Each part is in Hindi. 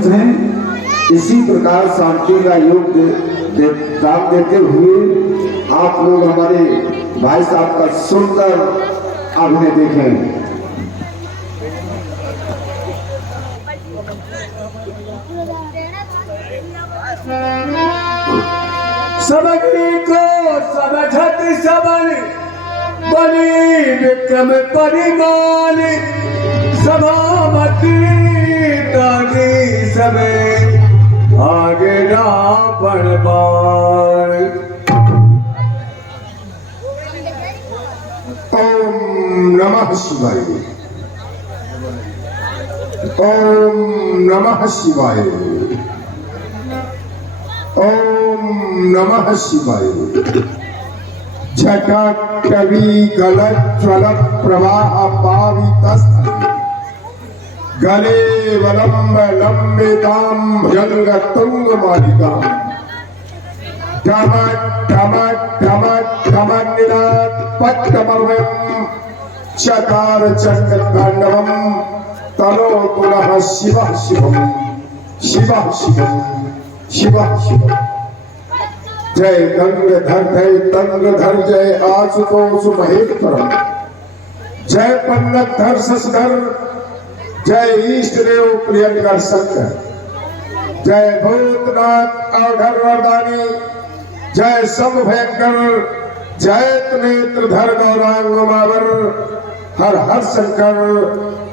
उपस्थित हैं। इसी प्रकार शांति का योग दान देते हुए आप लोग हमारे भाई साहब का सुंदर अभिनय देखें। सबकी को समझत सबन बनी विक्रम परिमाण सभामती तानी समय आगे ना बढ़ पाए। ओम नमः शिवाय। ओम नमः शिवाय। ओम नमः शिवाय। जटा कवि गलत ज्वलत प्रवाह पावितस्थल गले वलंब लंबिताम जंग तुंग मालिका ठमक ठमक ठमक ठमक निरात पट्टमवयम चकार चंड तांडवम तनो पुनः शिवः शिवम शिवः शिवम शिवः शिवम। जय गंगधर जय आशुतोष महेश्वरम जय पन्नधर शशधर जय इष्ट देव प्रियंकर शंकर जय भूतनाथ अवधर वरदानी जय शंभ भयंकर जय नेत्रधर गौरांग मावर हर हर शंकर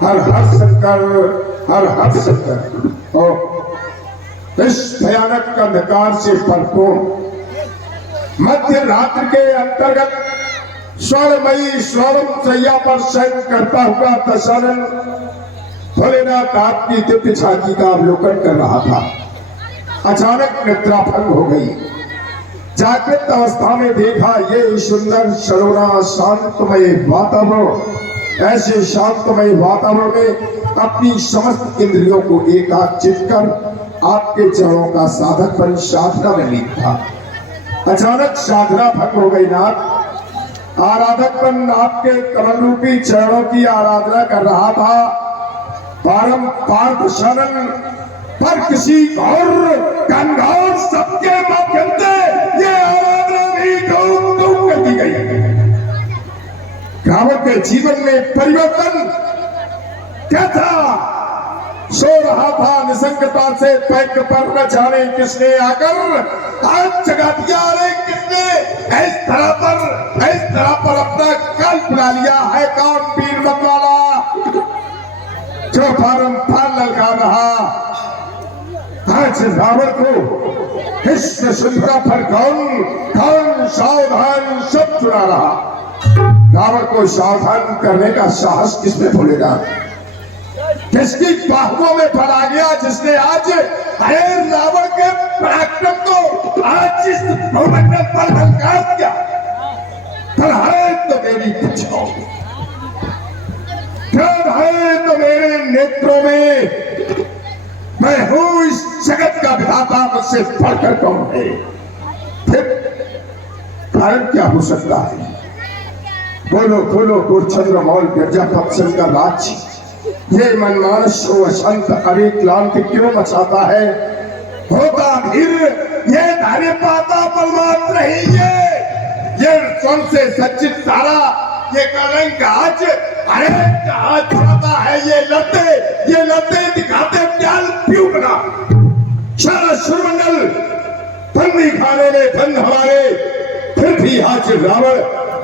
हर हर शंकर हर हर शंकर। ओ इस भयानक अंधकार से भरपूर मध्य रात्रि के अंतर्गत स्वर्णमयी स्वर्ण सैया पर शयन करता हुआ दशानन भोलेनाथ आपकी दिव्य छाती का अवलोकन कर रहा था। अचानक निद्रा भंग हो गई। जागृत अवस्था में देखा ये सुंदर सरोना शांतमय वातावरण। ऐसे शांतमय वातावरण में अपनी समस्त इंद्रियों को एकाग्रचित कर आपके चरणों का साधक बन साधना में लीन था। अचानक साधना भंग हो गई। नाथ आराधक बन आपके कमल रूपी चरणों की आराधना कर रहा था। पारंपार दशानन पर किसी और गंगार सबके माध्यम से ये आराधना भी धूम कर दी गई। ग्रामक के जीवन में परिवर्तन क्या था? सो रहा था निसंगता से पैक पर न जाने किसने आकर आज जगा दिया। अरे किसने इस तरह पर अपना काल बुला लिया है? कौन पीर मतवाला जो पारंपार ललका रहा? आज रावण को इस सुंदरा पर कौन सावधान सब चुरा रहा? रावण को सावधान करने का साहस किसने भूलेगा? किसकी बाहुओं में भरा गया जिसने आज अरे रावण के पराक्रम को आज इस भूमंडल पर ललकार दिया? पर है तो मेरी पूछो, फिर है तो मेरे नेत्रों में। मैं हूं इस जगत का विधाता, मुझसे बढ़कर कौन है? फिर कारण क्या हो सकता है? बोलो बोलो गुरचंद्र मौल गिरजा पत्सल का राज ये मनमानस को अशांत अभी क्लांति क्यों मचाता है? होता धीर ये धैर्य पाता परमात्मा ही ये स्वयं से सच्चित तारा ये कलंक आज अरे कहा जाता है? ये लड़ते दिखाते प्याल क्यों बना? सारा सुरमंडल बंदी खाने में बंद हमारे, फिर भी आज रावण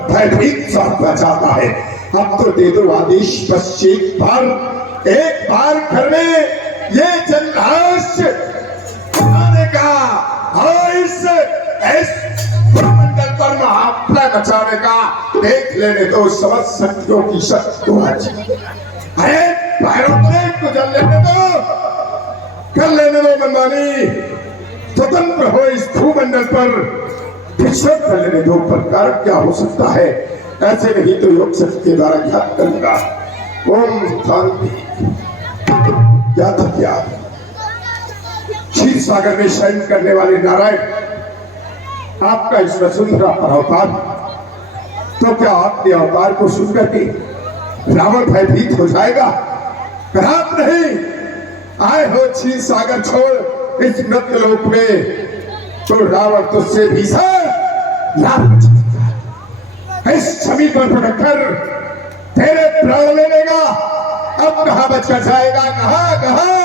भयभीत सा बचाता है। अब तो दे दो आदेश, बस एक बार घर में ये जलहास बनाने का और इस मंडल पर महाप्ला मचाने का देख लेने दो समझ शक्तियों की शक्ति को आज। अरे भैरव को जल लेने दो, कर लेने दो मनमानी, स्वतंत्र हो इस भूमंडल पर विचरण कर लेने दो। पर कारण क्या हो सकता है? ऐसे नहीं तो योग शक्ति के द्वारा ज्ञात करूंगा। ओम शांति। क्या था क्या? क्षीर सागर में शयन करने वाले नारायण आपका इस वसुंधरा पर अवतार, तो क्या आपके अवतार को सुनकर के रावण भयभीत हो जाएगा? रात नहीं आए हो क्षीर सागर छोड़ इस मृत्यु लोक में, तो रावण तुझसे भी इस छवि पर पटकर तेरे प्राण ले लेगा। अब कहां बचकर जाएगा, कहां कहां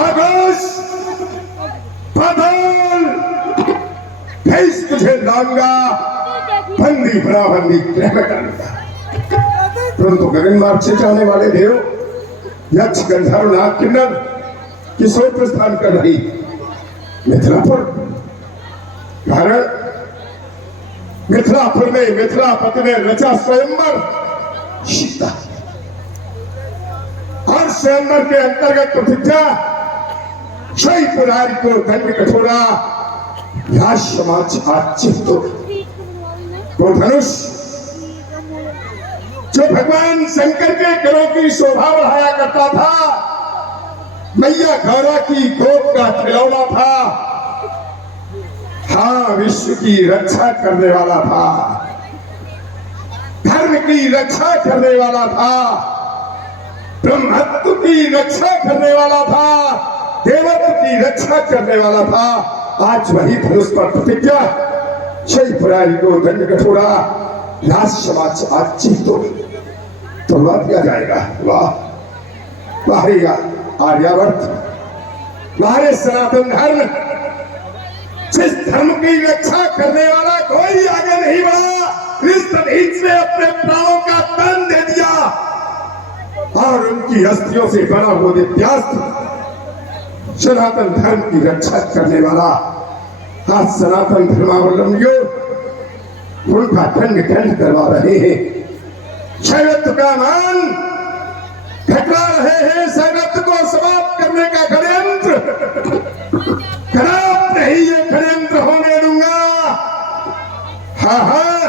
आगोश बदल भेज तुझे लाऊंगा, बंदी बड़ा बंदी गृह डालूंगा। परंतु गगन मार्ग से जाने वाले देव यक्ष गंधर्व नाग किन्नर किशोर प्रस्थान कर रही मिथिलापुर। कारण मिथिलापुर में मिथिलापति ने रचा स्वयंवर सीता, और स्वयंवर के अंतर्गत प्रतिज्ञा शही पुरारी को दंड कठोरा या समाज आचित को धनुष जो भगवान शंकर के करों की शोभा बढ़ाया करता था, मैया गौरा की गोद का खिलौना था, हाँ विश्व की रक्षा करने वाला था, धर्म की रक्षा करने वाला था, ब्रह्मत्व की रक्षा करने वाला था, देवत्व की रक्षा करने वाला था। आज वही धनुष पर प्रतिज्ञा शही पुरारी को दंड कठोरा राज समाज आज तो बात किया जाएगा। वाह वाह आर्यावर्त, वाह सनातन धर्म, जिस धर्म की रक्षा करने वाला कोई आगे नहीं बढ़ा, इस तदहीन ने अपने प्राणों का दान दे दिया, और उनकी अस्थियों से बना वो दिव्यास्त्र सनातन धर्म की रक्षा करने वाला आज सनातन धर्मावलंबियों उनका दंड करवा रहे हैं। शैवत्व का मान घटवा रहे हैं, शैवत्व को समाप्त करने का षड्यंत्र खराब नहीं, ये षड्यंत्र होने दूंगा। हाँ,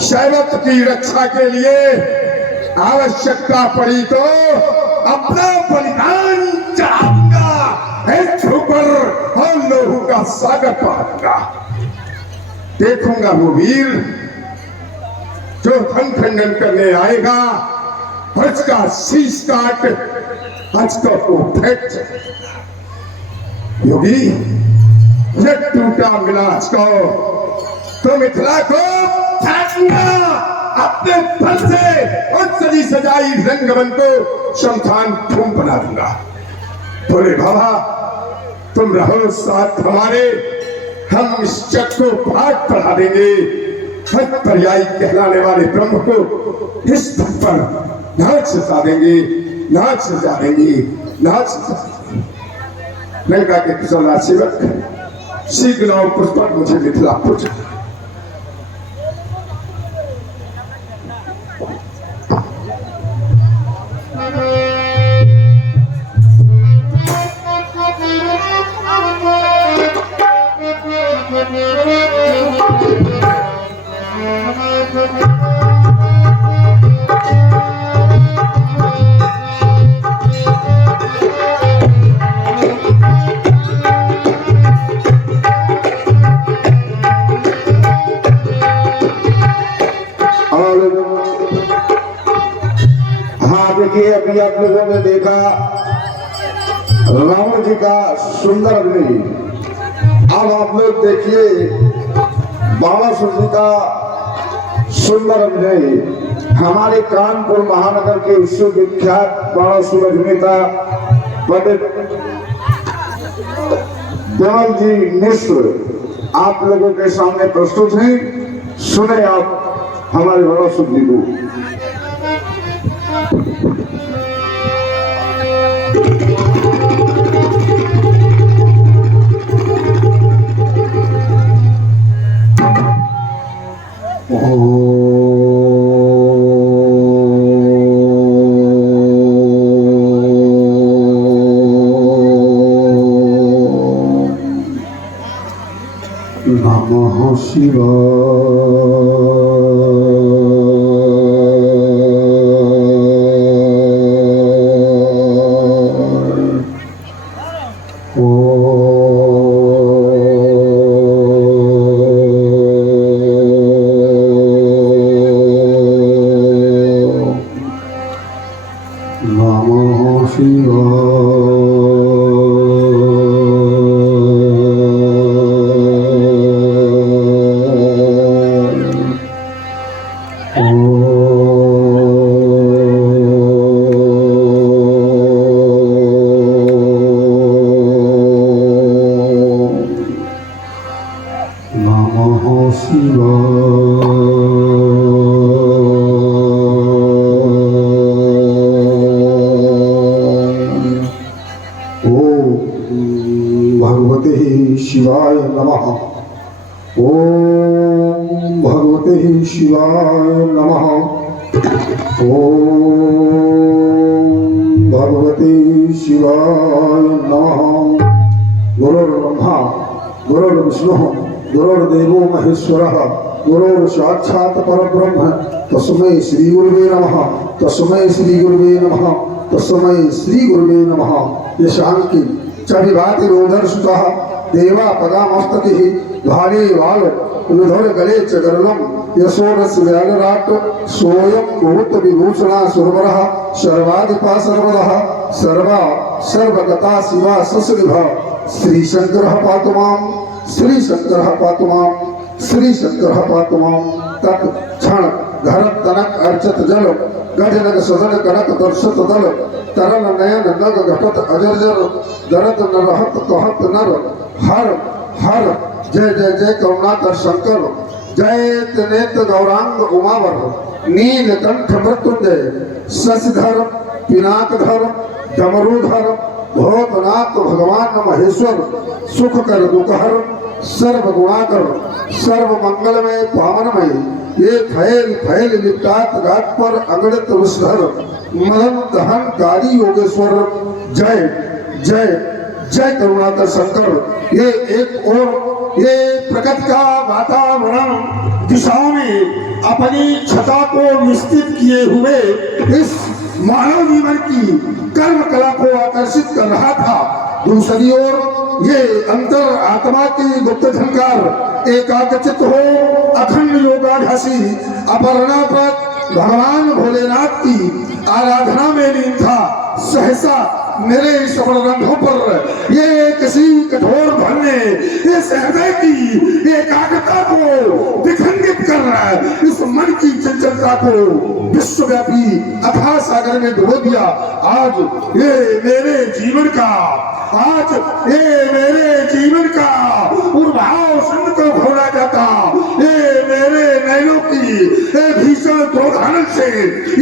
शैवत्व की रक्षा के लिए आवश्यकता पड़ी तो अपना बलिदान चढ़ाऊंगा, छुपर और लोहू का सागर पाऊंगा। देखूंगा वो वीर जो धन खंडन करने आएगा, हज का शीश काट हज को फेंक योगी, ये टूटा मिला हज को तो मिथिला को फेंकूंगा अपने फल से, और सजी सजाई रंगमन को शमशान भूमि बना दूंगा। बोले बाबा तुम रहो साथ हमारे, हम इस जग को भाग बढ़ा देंगे। हर पर्यायी कहलाने वाले ब्रह्म को इस पद पर नाच सजा देंगे, नाच सजा देंगे, नाच सजा देंगे। लंका के कुशल सेवक शीघ्र और पुष्पक मुझे मिथिलापुर जाना। देखिए अभी आप लोगों ने देखा रावण जी का सुंदर अग्नि। अब आप लोग देखिए बाणासुर जी का सुंदर अभिनय। हमारे कानपुर महानगर के विश्वविख्यात बाणासुर अभिनेता पंडित देवल जी मिश्र आप लोगों के सामने प्रस्तुत हैं। सुने आप हमारे बाणासुर जी को। नमः शिवाय। नमः शिवाय। भगवते शिवाय नमः। ओम भगवते शिवाय नमः। ओम भगवते शिवाय नमः। गुरुर्ब्रह्मा गुरुर्विष्णु गुरुर्देवो महेश्वरः गुरुर् साक्षात् परब्रह्म तस्मै श्री गुरुवे नमः। तस्मै श्री गुरुवे नमः। तस्मै श्री गुरुवे नमः। ये शांति चढ़िभाति रोधर सुतः देवा पदामस्तके भारे वाल विधर गले च गरलम यशोरस व्यालराट सोयम भूत विभूषणा सुरवरः सर्वाधिपा सर्वदः सर्वा सर्वगता शिवा ससृभ श्री शंकरः पातु मां। श्री शंकरः पातु मां। श्री शंकरः पातु मां। तत् क्षण घर तनक अर्चत जल गजनक सदन कनक दर्शत दल तरल नयन नग घटत अजर्जर दरद न रहत कहत नर हर हर जय जय जय करुणाकर शंकर जय नेत गौरांग उमावर नीलकंठ मृत्युंजय शशिधर पिनाकधर डमरूधर भूतनाथ भगवान महेश्वर सुख कर दुखहर सर्व गुणाकर सर्व मंगलमय पावनमय ये फैल फैल लिपटात घाट पर अगणित विषधर मदन दहन कारी योगेश्वर जय जय जय करुणाकर शंकर। ये एक और ये प्रकृति का वातावरण दिशाओं में अपनी छटा को विस्तृत किए हुए इस मानव जीवन की कर्म कला को आकर्षित कर रहा था। दूसरी ओर ये अंतर आत्मा की गुप्त झंकार एकाग्रचित हो अखंड योगाभ्यासी अपर्णा पर भगवान भोलेनाथ की आराधना में लीन था। सहसा मेरे श्रवण रंगों पर ये किसी कठोर धन ने इस हृदय की एकाग्रता को विखंडित कर रहा है। इस मन की चंचलता को विश्वव्यापी अथाह सागर में डुबो दिया। आज ये मेरे जीवन का उर्भाव संग को घोड़ा जाता। ये मेरे नैनों की भीषण क्रोधानंद से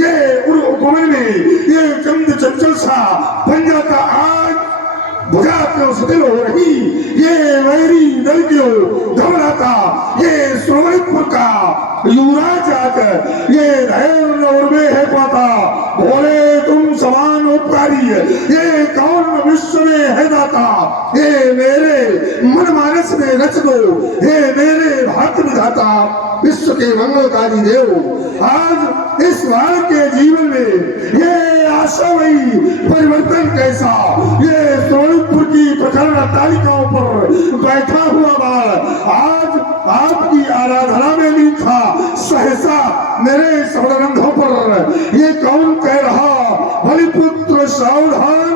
ये उपवन में ये चंद चंचल सा बन जाता। आज भुजा क्यों शिथिल हो रही ये वैरी दल क्यों घबराता। ये सोमनाथपुर का युवराज आकर ये धैर्य और में है पाता। बोले तुम समान उपकारी ये कौन विश्व में है दाता। ये मेरे मन मानस में रच दो ये मेरे भाग्य विधाता। विश्व के मंगलकारी देव आज इस बार के जीवन में ये आशामयी परिवर्तन कैसा। ये सोमनाथपुर की प्रखर तालिकाओं पर बैठा हुआ बाल आज आपकी आराधना में लीन था। सहसा मेरे स्वर्णरंगों पर ये कौन कह रहा बलिपुत्र सावधान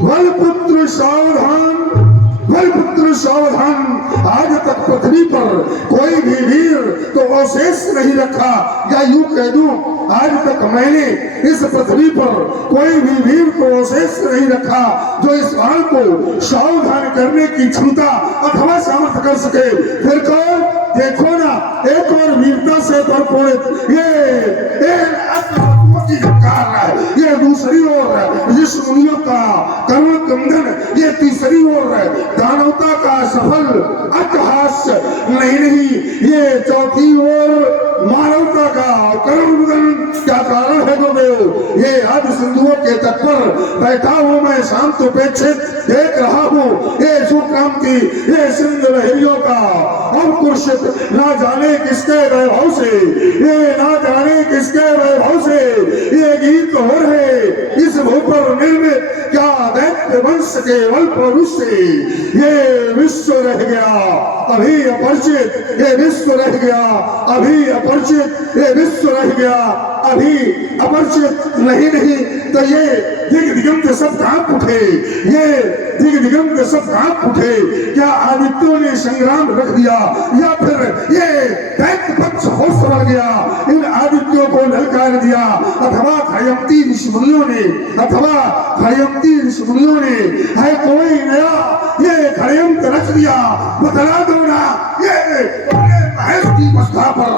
बलिपुत्र सावधान बलिपुत्र सावधान। आज तक पृथ्वी पर कोई भी वीर तो अवशेष नहीं रखा या यूं कह दूं आज तक मैंने इस पृथ्वी पर कोई भी वीर को अवशेष नहीं रखा जो इस बाण को सावधान करने की क्षमता अथवा सामर्थ्य कर सके। फिर कौन देखो ना एक और वीरता से परिपूरित ये ये दूसरी ओर ऋषि मुनियों का करुण कंदन। ये तीसरी ओर दानवता का सफल अट्टहास नहीं ये चौथी ओर मानवता का करुण क्या कारण है गुरुदेव। ये आदि सिंधुओं के तट पर बैठा हूँ मैं शांत उपेक्षित देख रहा हूँ ये सुक्रांति ये सिंध लहरियों का अब कुर्षित ना जाने किसके वैभव से ये ना जाने किसके वैभव से ये गीत हो रहे इस भू पर निर्मित क्या दैत्य वंश के पुरुष से ये विश्व रह गया अभी अपरिचित। ये विश्व रह गया अभी अपरिचित। ये विश्व रह गया अभी अपरिचित। नहीं तो ये दिग दिगंत सब कांप उठे। ये दिग दिगंत सब कांप उठे। क्या आदित्यों ने संग्राम रख दिया या फिर ये दैत्य पक्ष होश बढ़ गया इन आदित्यों को ललकार दिया अथवा खयमती ऋषिमुनियों ने है कोई नया ये खयंत रच दिया। बतला दो ना ये भैंस की अवस्था पर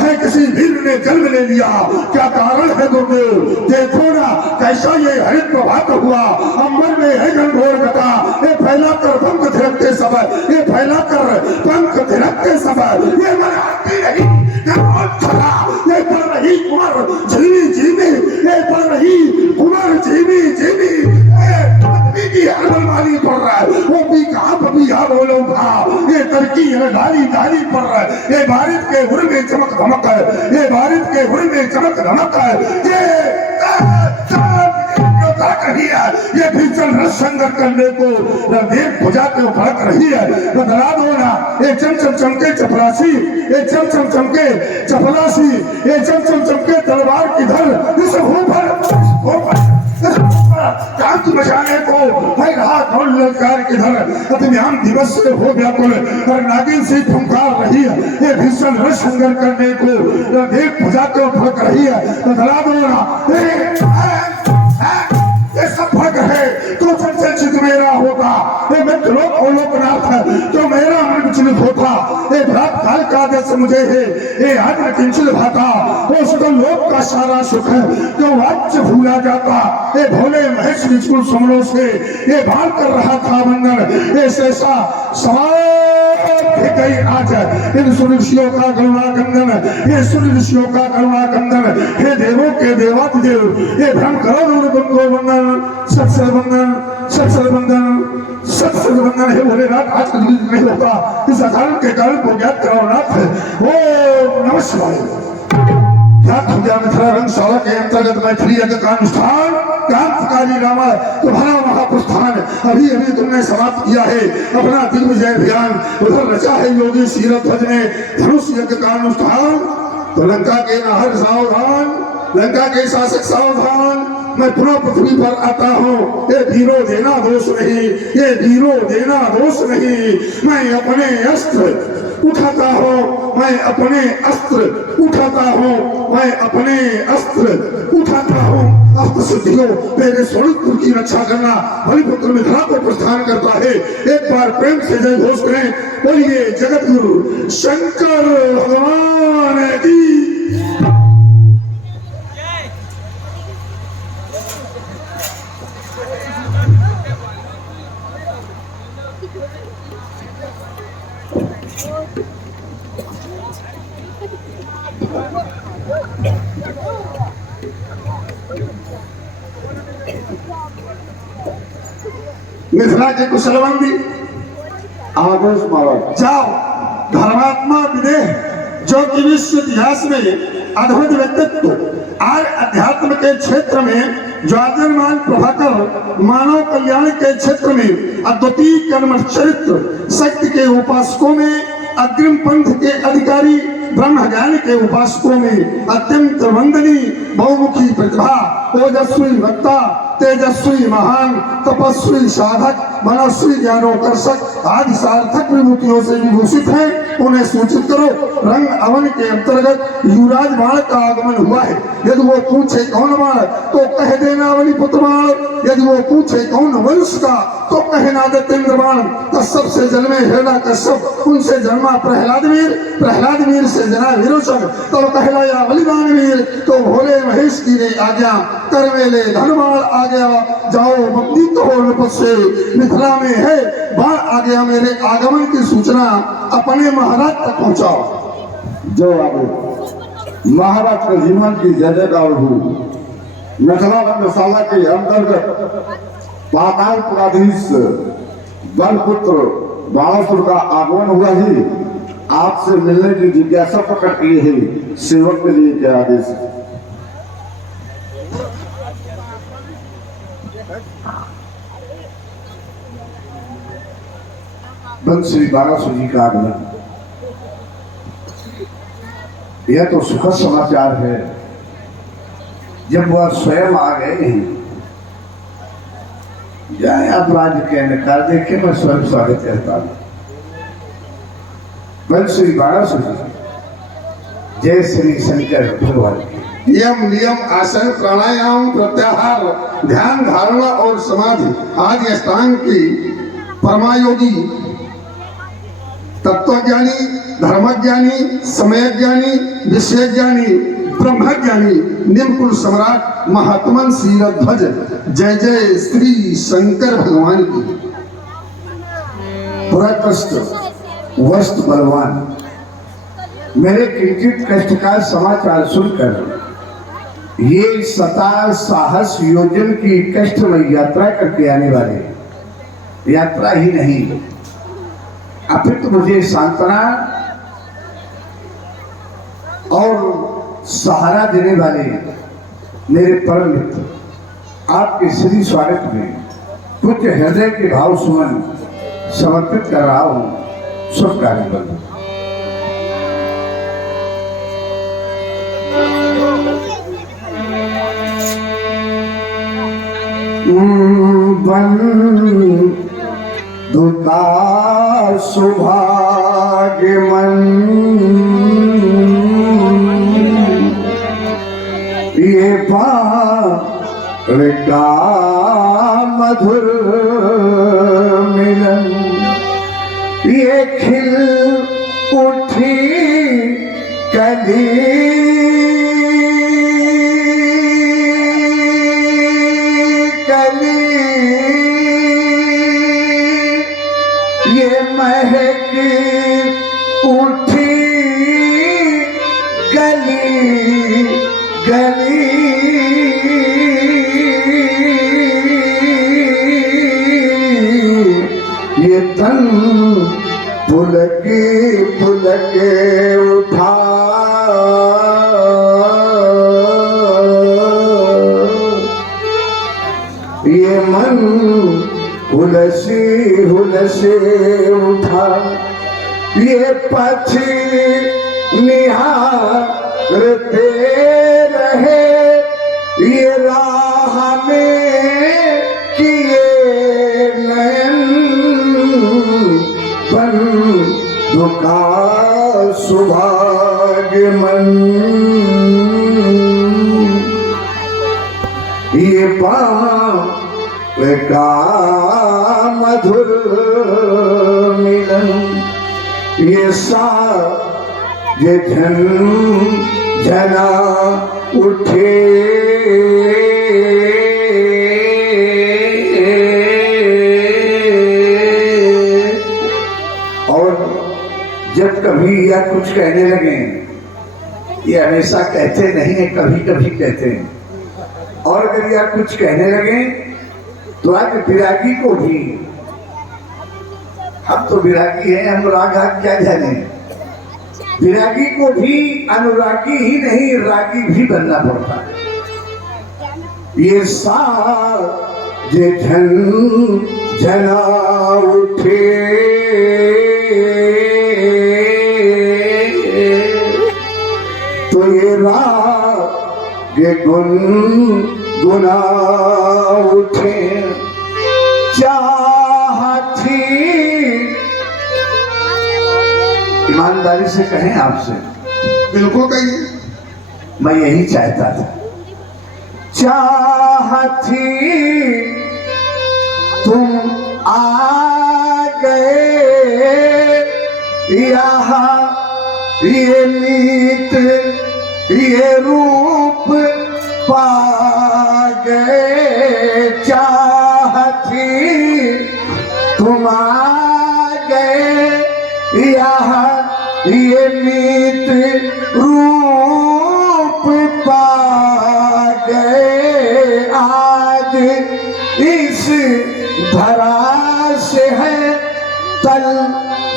है किसी वीर ने जन्म ले लिया, क्या कारण है गुरुदेव? देखो ना कैसा ये हरित प्रभात हुआ, अंबर में है गंभोर गता, ये फैला कर पंख थिरकते समय, ये फैला कर पंख थिरकते समय, ये मनाती रही ये पढ़ रही कुमार झीमी झीमी, ये पढ़ रही कुमार झीमी झीमी, की हरबल वाली पड़ रहा है, वो भी कहाँ पपिया बोलो भा, ये तरकी है डाली डाली पड़ रहा है, ये बारिश के हुर में चमक धमक है, ये बारिश के हुर में चमक धमक है, ये भीषण रस संगत करने को देख भुजा के भड़क रही है, बदला दो ना, ये चमचम चमके चपरासी, ये चमचम चमके चपलासी, ये चमचम चमके तलवार किधर, इस ऊपर कांत बचाने को है रहा कौन ललकार किधर, अभिमान दिवस से हो व्याकुल और नागिन से फुंकार रही है, ये भीषण रस संगर करने को देख भुजा के भड़क रही है, बदला दो ना, ये सब भग है तो सबसे चित मेरा होगा, ये मित्र लोक अवलोकनाथ है तो मेरा मन विचलित होता, ये भ्रात काल का आदेश मुझे है, ये आत्म किंचित भाता, उसको लोक का सारा सुख है तो वाच्य भूला जाता, ये भोले महेश निचुल समलों से ये भाग कर रहा था बंधन, ये ऐसा समाज गई आज इन सूर्य ऋषियों का करुणा कंदन, ये सूर्य ऋषियों का करुणा कंदन, हे देवों के देवाधिदेव, ये भ्रम करो को वंदन, सत्सर वंदन, सत्सर वंदन, सत्सर वंदन, हे भोलेनाथ आज कभी नहीं होता, इस अकाल के कारण को ज्ञात करो नाथ, ओ नमः शिवाय। मिथिला रंगशाला के अंतर्गत मैथिली यज्ञ का अनुष्ठान क्रांतिकारी रामा तुम्हारा महाप्रस्थान अभी अभी तुमने समाप्त किया है, अपना दिग्विजय अभियान उधर रचा है योगी सीरत ध्वज ने धनुष यज्ञ का अनुष्ठान, तो लंका के नाहर सावधान, लंका के शासक सावधान, मैं पुनः पृथ्वी पर आता हूँ, ये वीरो देना दोष नहीं, ये वीरो देना दोष नहीं, मैं अपने अस्त्र उठाता हूँ, मैं अपने अस्त्र उठाता हूँ, मैं अपने अस्त्र उठाता हूँ, अस्त्र सिद्धियों मेरे स्वरूप की रक्षा करना बलिपुत्र मिथिला को प्रस्थान करता है, एक बार प्रेम से जय घोष करें, बोलिए जगत गुरु शंकर भगवान की। मिथिला के कुशलवंदी आदेश महाराज जाओ, धर्मात्मा विदेह जो कि विश्व इतिहास में अद्भुत व्यक्तित्व और अध्यात्म के क्षेत्र में ज्वाजनमान प्रभाकर, मानव कल्याण के क्षेत्र में अद्वितीय कर्म चरित्र, शक्ति के उपासकों में अग्रिम पंथ के अधिकारी, ब्रह्म ज्ञान के उपासकों में अत्यंत वंदनीय बहुमुखी प्रतिभा, ओजस्वी वक्ता, तेजस्वी महान, तपस्वी साधक, मनस्वी ज्ञानोकर्षक आदि सार्थक विभूतियों से विभूषित हैं, उन्हें सूचित करो। रंग अवन के अंतर्गत युवराज बाण का आगमन हुआ है, यदि वो पूछे कौन बाण तो कह देना बलिपुत्र बाण, यदि वो पूछे कौन वंश का तो कहना दत्तेंद्र बाण, कश्यप से जन्मे हिरण्य कश्यप, उनसे जन्मा प्रहलाद वीर, प्रहलाद वीर से जना विरोचन, तब कहलाया बलिदान वीर, तो भोले महेश की ने आज्ञा कर मेले धनबाण आ गया, जाओ बंदी तो हो नपत से, मिथिला में है बाण आ गया, मेरे आगमन की सूचना अपने महाराज तक पहुंचाओ। जो आगे महाराज के जीवन की जय जयकार हो। मिथिला रंगशाला के अंतर्गत पातालपुराधीश बलपुत्र बाणासुर का आगमन हुआ ही आपसे मिलने की जिज्ञासा प्रकट की है, सेवक के लिए क्या आदेश है? श्री बाणासुर जी का आगमन, यह तो सुखद समाचार है। जब वह स्वयं आ गए जाए आप राज्य के नकार देखे, मैं स्वयं स्वागत करता हूँ। बल श्री बाणासुर जी, जय श्री शंकर भगवान। यम नियम आसन प्राणायाम प्रत्याहार ध्यान धारणा और समाधि आदि अष्टांग की परमायोगी तत्वज्ञानी, धर्मज्ञानी, समयज्ञानी, विषयज्ञानी, ब्रह्मज्ञानी, निमकुल सम्राट महात्मन शीरध्वज, जय जय श्री शंकर भगवान की। पुरकृष्ट वस्त बलवान, मेरे किंचित कष्ट का समाचार सुनकर ये 17 साहस योजन की कष्टमय यात्रा करके आने वाले, यात्रा ही नहीं अपितु मुझे सांत्वना और सहारा देने वाले मेरे परम मित्र आपके श्री स्वागत में कुछ हृदय के भाव सुमन समर्पित कर रहा हूं। शुभकामनाएं बंधु। बंधु का सौभाग्य मन ये पार का मधुर मिलन, ये खिल उठी कली कली, ये महक उठी गली गली, ये तन पुलके पुलके उठा, ये मन हुलसी हुलसे उठा, ये पथी निहारते रहे, ये राह में किए नयन, बंधु का सौभाग्य मन ये पार का मधुर मिलन, ये ये झन झना उठे और जब कभी या कुछ कहने लगे, ये हमेशा कहते नहीं है, कभी कभी कहते हैं, और अगर या कुछ कहने लगे तो आज विरागी को भी, हम तो विरागी हैं, अनुराग क्या जाने, विरागी को भी अनुरागी ही नहीं रागी भी बनना पड़ता है। ये जे झन झना उठे, तो ये राग गुन गुना उठे, चाहती ईमानदारी से कहें आपसे, बिल्कुल कहिए। मैं यही चाहता था, चाहती तुम आ गए यहाँ, ये मीत ये रूप पा गए, चाहती तुम आ गए यहाँ, ये मीत रूप पा गए, आज इस धरा से है तल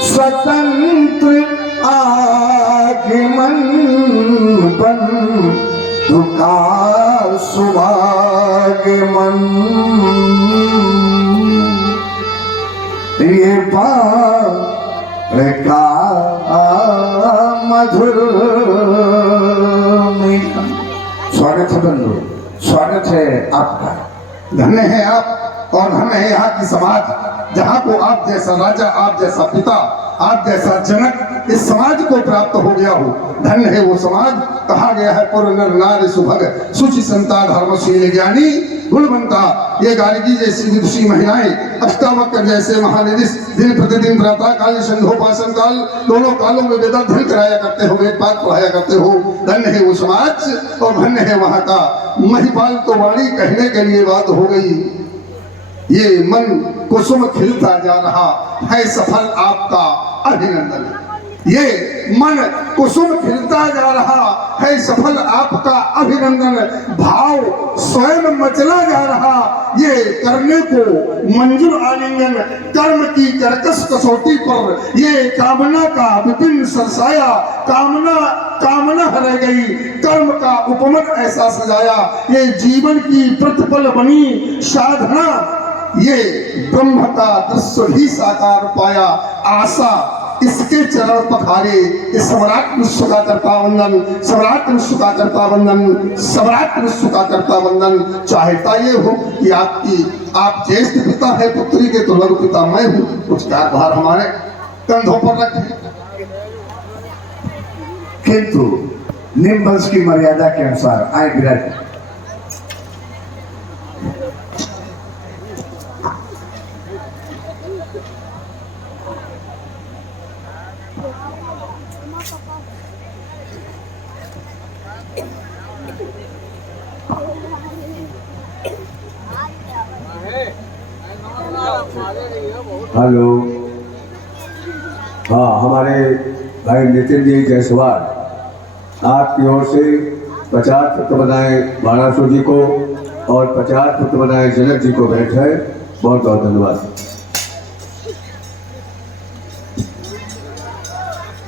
स्वतंत्र आगमन, बंधु का सुभागमन, ये पार का मधुर मिलन। स्वागत है बंधु, स्वागत है आपका। धन्य है आप और धन्य है यहाँ की समाज, जहाँ को आप जैसा राजा, आप जैसा पिता, आप जैसा जनक इस समाज को प्राप्त हो गया हो। धन्य है वो समाज, कहा गया है पुर नर नारी सुभग सुचि संता धर्मशील ज्ञानी गुणवंता। ये गार्गी जैसी विदुषी महिलाएं, अष्टावक्र जैसे महानिधि दिन प्रतिदिन प्रातः काल संध्योपासन काल दोनों कालों में वेदाध्ययन कराया करते हो, वेद पाठ पढ़ाया करते हो। धन्य है वो समाज और धन्य है वहां का महिपाल। तो वाणी कहने के लिए बात हो गई। ये मन कुसुम खिलता जा रहा है, सफल आपका अभिनंदन। ये मन कुसुम खिलता जा रहा है, सफल आपका अभिनंदन। भाव स्वयं मचला जा रहा, ये करने को मंजूर आलिंगन। कर्म की कर्कश कसौटी पर ये कामना का विपिन सरसाया। कामना रह गई, कर्म का उपमत ऐसा सजाया। ये जीवन की प्रतिपल बनी साधना, ये ब्रह्म का दृश्य ही साकार पाया। आशा इसके चरण पखारे, इस सम्राट विश्व का करता वंदन, सम्राट विश्व का करता वंदन, सम्राट विश्व का करता वंदन। चाहता ये हो कि आप ज्येष्ठ पिता है पुत्री के, तो लघु पिता मैं हूँ। कुछ कार्यभार हमारे कंधों पर रखे, किंतु निम्न वंश की मर्यादा के अनुसार आए विराट। हेलो, हाँ, हमारे भाई नितिन जी जायसवाल आपकी ओर से 50 पुत्र बनाए बाणासुर जी को और 50 पुत्र बनाए जनक जी को भेंट है। बहुत बहुत धन्यवाद।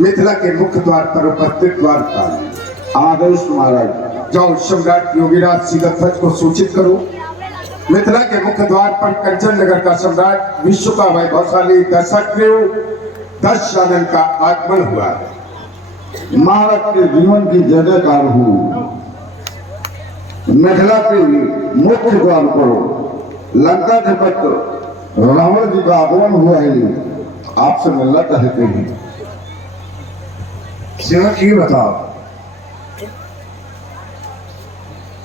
मिथिला के मुख्य द्वार पर उपस्थित द्वारपाल आदेश महाराज। जाओ सम्राट योगीराज सिद्धध्वज को सूचित करो। मिथिला के मुख्य द्वार पर कंचन नगर का सम्राट विश्व का वैभवशाली दशग्रीव दशानन का आगमन हुआ है। महाराज के जीवन की जयकार हूँ। मिथिला के मुख्य द्वार पर लंका अधिपति रावण जी का आगमन हुआ है। आपसे मिलना चाहते हैं। सेवक ये बताओ,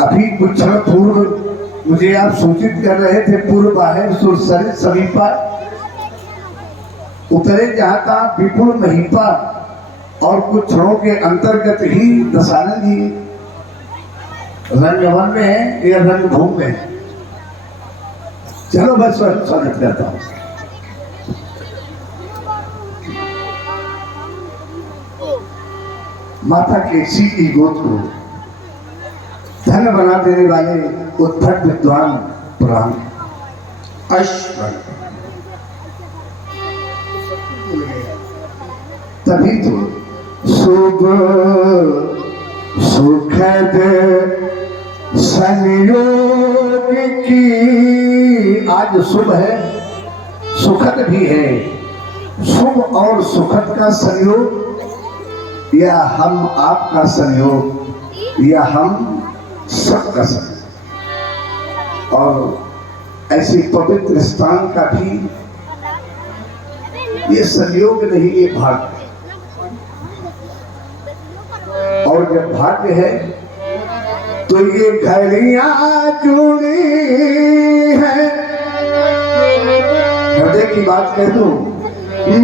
अभी कुछ क्षण पूर्व मुझे आप सूचित कर रहे थे पूर्व बाहर सुरसरित समीपा उतरे जहां था विपुल महीपा, और कुछ क्षणों के अंतर्गत ही दशानन जी रंगवन में है या रंगभूमि में है। चलो बस स्वागत करता हूं। माता केसी की गोद को धन बना देने वाले उद्धट विद्वान पुराण अश्वन तभी तो शुभ सुखद संयोग की आज शुभ है, सुखद भी है। शुभ और सुखद का संयोग, या हम आपका संयोग, या हम सबका संयोग। और ऐसे पवित्र स्थान का भी ये संयोग नहीं, ये भाग्य। और जब भाग्य है तो ये घड़ियां जुड़ी है। हृदय की बात कह दूं,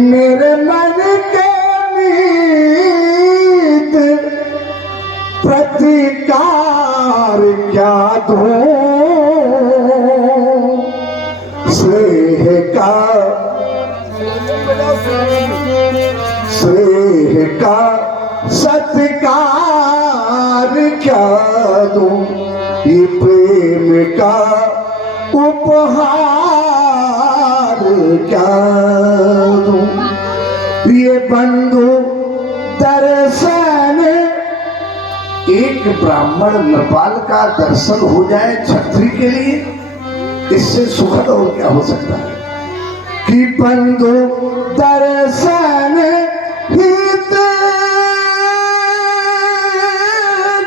मेरे मन के प्रतिकार क्या दूं, स्नेह का सत्कार क्या दूं, ये प्रेम का उपहार क्या दूं, ये बंधु दर्शन। एक ब्राह्मण नृपाल का दर्शन हो जाए छत्री के लिए, इससे सुखद और क्या हो सकता है। कि बंधु दर्शन हित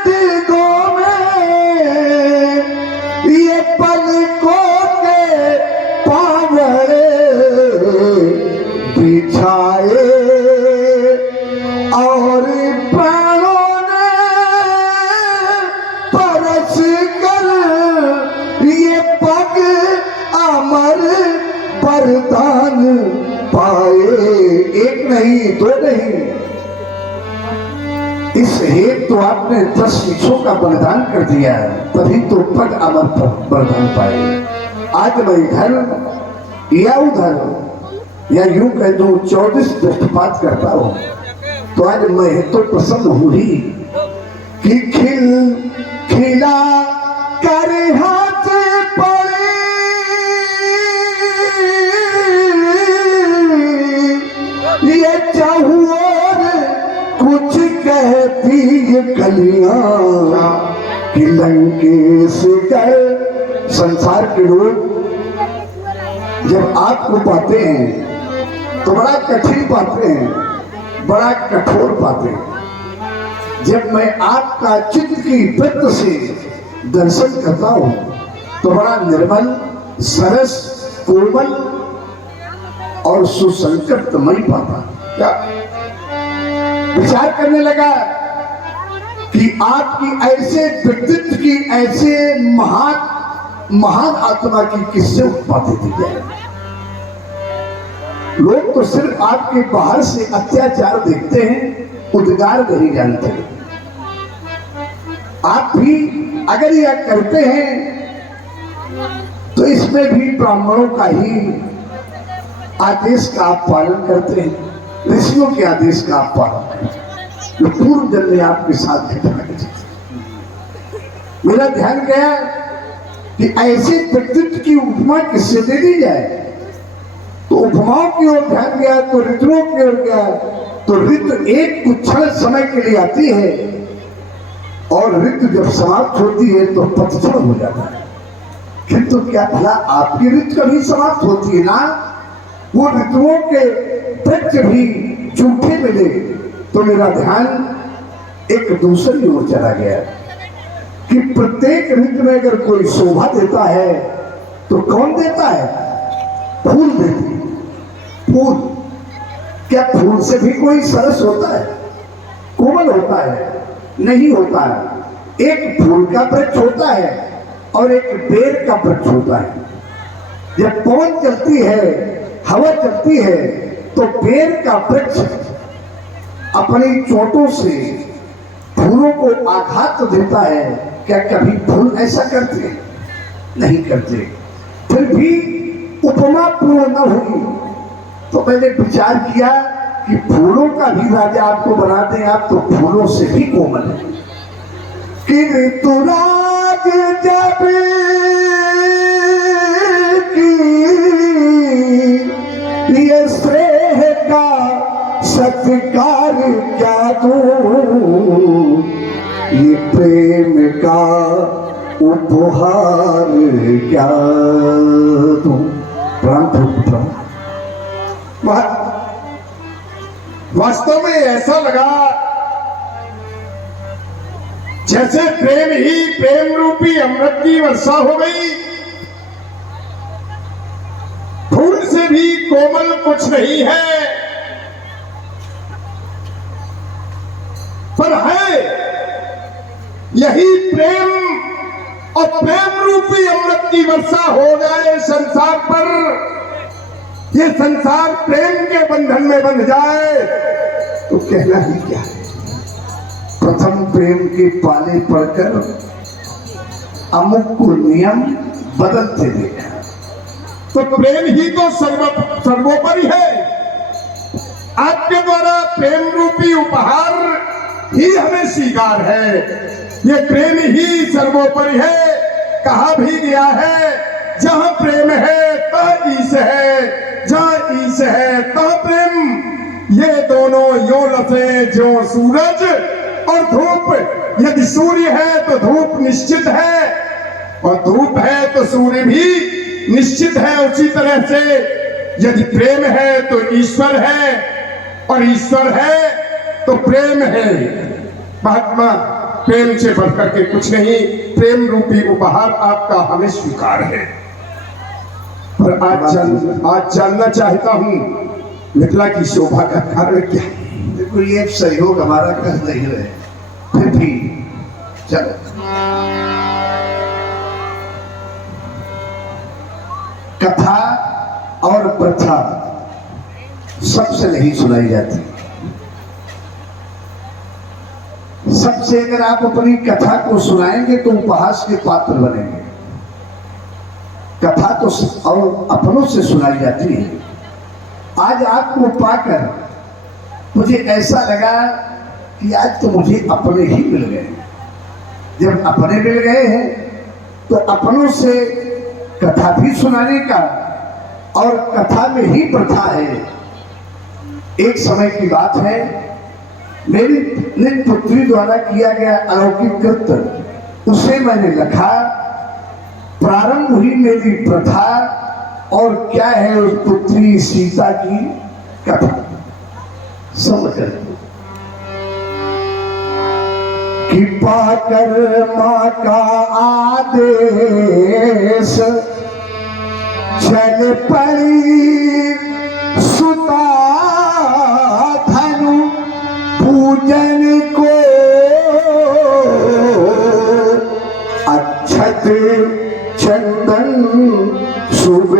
दिगों में, ये पलकों के पावड़े बिछाए वरदान पाए, एक नहीं दो नहीं, इस हेतु तो आपने 10 शिक्षों का बलिदान कर दिया, तभी तो पद अमर वरदान पाए। आज मैं इधर या उधर या यूं कह दूं 24 दृष्टिपात करता हूं, तो आज मैं तो प्रसन्न हूं ही कि खिला कर हाथ पड़े, ये चाहूं और कुछ कहती ये कलियां कि लंकेश गए। संसार के लोग जब आपको पाते हैं तो बड़ा कठिन पाते हैं, बड़ा कठोर पाते हैं। जब मैं आपका चित्त की वृत्त से दर्शन करता हूं तो बड़ा निर्मल, सरस, कोमल और सुसंकटमय पाता। क्या विचार करने लगा कि आपकी ऐसे व्यक्तित्व की, ऐसे महान आत्मा की किससे उत्पत्ति दी जाए। लोग तो सिर्फ आपके बाहर से अत्याचार देखते हैं, उद्गार नहीं जानते। आप भी अगर यह करते हैं तो इसमें भी ब्राह्मणों का ही आदेश का आप पालन करते हैं, ऋषियों के आदेश का आप पालन करते हैं जो पूर्व जन्म में आपके साथ घटना घटी। मेरा ध्यान गया कि ऐसे व्यक्तित्व की उपमा किससे दे दी जाए, तो उपमाओं की ओर ध्यान गया, तो ऋतुओं की ओर गया। तो ऋतु एक कुछ समय के लिए आती है और ऋतु जब समाप्त होती है तो पतझड़ हो जाता है। किंतु क्या भला आपकी ऋतु कभी समाप्त होती है ना? वो ऋतुओं के वृक्ष भी झूठे मिले। तो मेरा ध्यान एक दूसरी ओर चला गया कि प्रत्येक ऋतु में अगर कोई शोभा देता है तो कौन देता है? फूल देती है। फूल, क्या फूल से भी कोई सरस होता है, कोमल होता है? नहीं होता है। एक फूल का वृक्ष होता है और एक बेर का वृक्ष होता है। जब पवन चलती है, हवा चलती है, तो बेर का वृक्ष अपनी चोटों से फूलों को आघात देता है। क्या कभी फूल ऐसा करते? नहीं करते। फिर भी उपमा पूर्ण न हुई तो मैंने विचार किया कि फूलों का भी राजा आपको बना दें, आप तो फूलों से भी कोमल है। कि ऋतुराज जब की ये स्नेह का सत्कार क्या दूं, ये प्रेम का उपहार क्या दूं। प्रणाम। वास्तव में ऐसा लगा जैसे प्रेम ही प्रेम रूपी अमृत की वर्षा हो गई। फूल से भी कोमल कुछ नहीं है, पर है यही प्रेम, और प्रेम रूपी अमृत की वर्षा हो जाए संसार पर, ये संसार प्रेम के बंधन में बंध जाए तो कहना ही क्या है। प्रथम प्रेम के पाले पड़कर अमुक को नियम बदलते देखा। तो प्रेम ही तो सर्वोपरि है। आपके द्वारा प्रेम रूपी उपहार ही हमें स्वीकार है। ये प्रेम ही सर्वोपरि है। कहा भी गया है, जहां प्रेम है तहाँ ईश है, जहां ईश है तहाँ प्रेम। ये दोनों यो लफे जो सूरज और धूप। यदि सूर्य है तो धूप निश्चित है, और धूप है तो सूर्य भी निश्चित है। उसी तरह से यदि प्रेम है तो ईश्वर है, और ईश्वर है तो प्रेम है। महात्मा, प्रेम से बढ़कर के कुछ नहीं। प्रेम रूपी उपहार आपका हमें स्वीकार है। पर आज जानना चाहता हूं, मिथिला की शोभा का कारण क्या है? देखो, ये सहयोग हमारा कह नहीं रहे, फिर भी चलो। कथा और प्रथा सबसे नहीं सुनाई जाती। सबसे अगर आप अपनी कथा को सुनाएंगे तो उपहास के पात्र बनेंगे। कथा तो और अपनों से सुनाई जाती है। आज आपको पाकर मुझे ऐसा लगा कि आज तो मुझे अपने ही मिल गए। जब अपने मिल गए हैं तो अपनों से कथा भी सुनाने का, और कथा में ही प्रथा है। एक समय की बात है, मेरी निज पुत्री द्वारा किया गया अलौकिक कृत्य, उसे मैंने लिखा। प्रारंभ हुई मेरी प्रथा, और क्या है उस पुत्री सीता की कथा। समझ कि पाकर मां का आदेश चल पड़ी सुता धनु पूजन को। अक्षत चंदन शुभ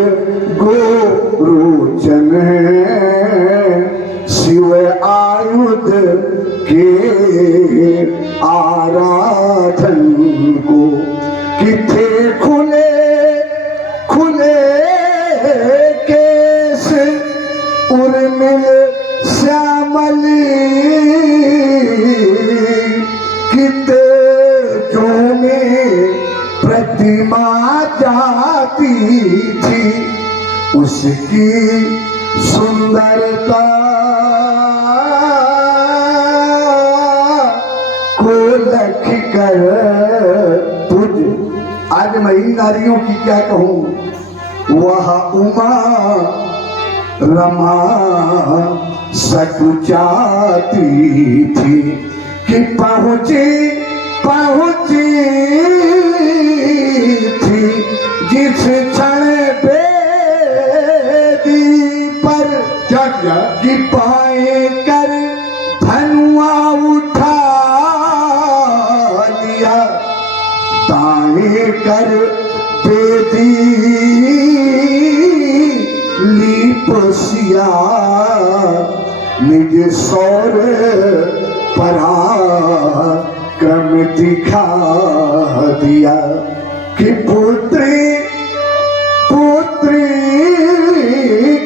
गोरोचन शिव आयुध के आराधन को। किथे खुले खुले केस उर्मिल श्यामली, किते जो में प्रतिमा जाती थी उसकी सुंदरता को लख कर तुझ। आज मैं इन नारियों की क्या कहूं, वह उमा रमा सकुचाती थी कि पहुंची थी जिस क्षण बेदी पर। क्या किया कि पाए कर धनुआ उठा लिया, ताए कर बेदी लीपसिया, निज सौर पराक्रम दिखा दिया। कि पुत्री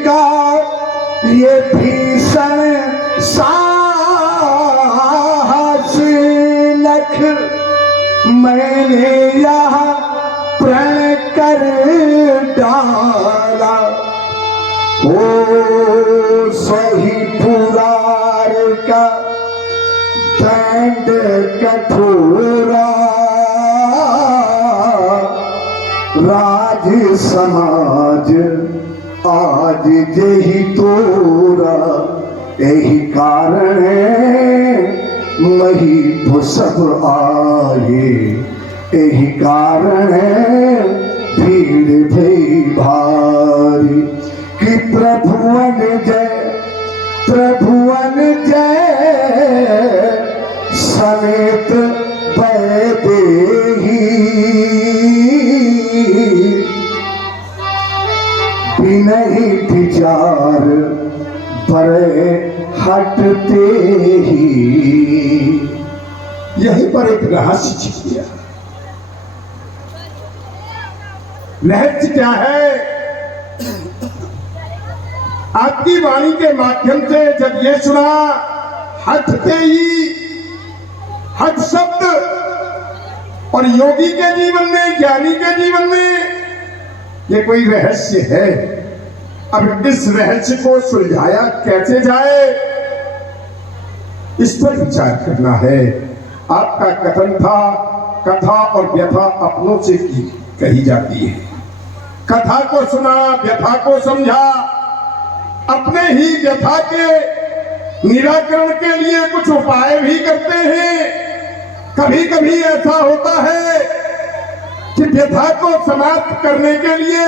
का ये भीषण साहस लख मैंने यहाँ प्रण कर डाला। ओ सही पुरार का दंड कठोरा, राज समाज आज यही तोरा। यही कारण मही सब आए, यही कारण भीड़ भई भारी। कि प्रभुवन जय समेत वैदेही, बिनहि विचार परे हटते ही। यहीं पर एक रहस्य छिप गया। रहस्य क्या है? आपकी वाणी के माध्यम से जब ये सुना, हटते ही, हट शब्द और योगी के जीवन में, ज्ञानी के जीवन में ये कोई रहस्य है। अब इस रहस्य को सुलझाया कैसे जाए, इस पर विचार करना है। आपका कथन था कथा और व्यथा अपनों से की कही जाती है। कथा को सुना, व्यथा को समझा, अपने ही व्यथा के निराकरण के लिए कुछ उपाय भी करते हैं। कभी कभी ऐसा होता है कि व्यथा को समाप्त करने के लिए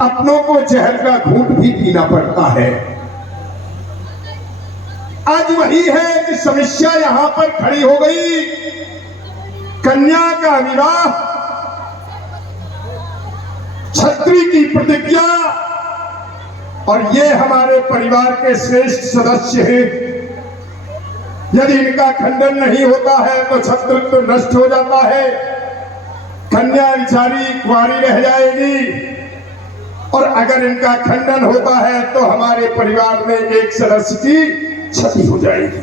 अपनों को जहर का घूंट भी पीना पड़ता है। आज वही है कि समस्या यहां पर खड़ी हो गई। कन्या का विवाह, छत्री की प्रतिज्ञा और ये हमारे परिवार के श्रेष्ठ सदस्य हैं। यदि इनका खंडन नहीं होता है तो छत्रत्व नष्ट हो जाता है, कन्या बिचारी कुंवारी रह जाएगी, और अगर इनका खंडन होता है तो हमारे परिवार में एक सदस्य की क्षति हो जाएगी।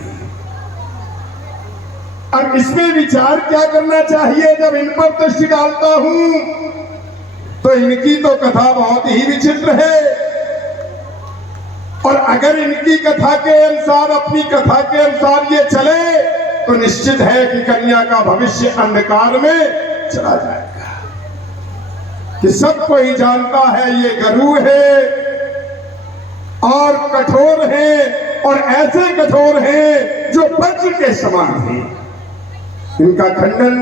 अब इसमें विचार क्या करना चाहिए? जब इन पर दृष्टि डालता हूं तो इनकी तो कथा बहुत ही विचित्र है, और अगर इनकी कथा के अनुसार, अपनी कथा के अनुसार ये चले तो निश्चित है कि कन्या का भविष्य अंधकार में चला जाएगा। कि सब कोई जानता है ये गरु है और कठोर है, और ऐसे कठोर है जो वज्र के समान है। इनका खंडन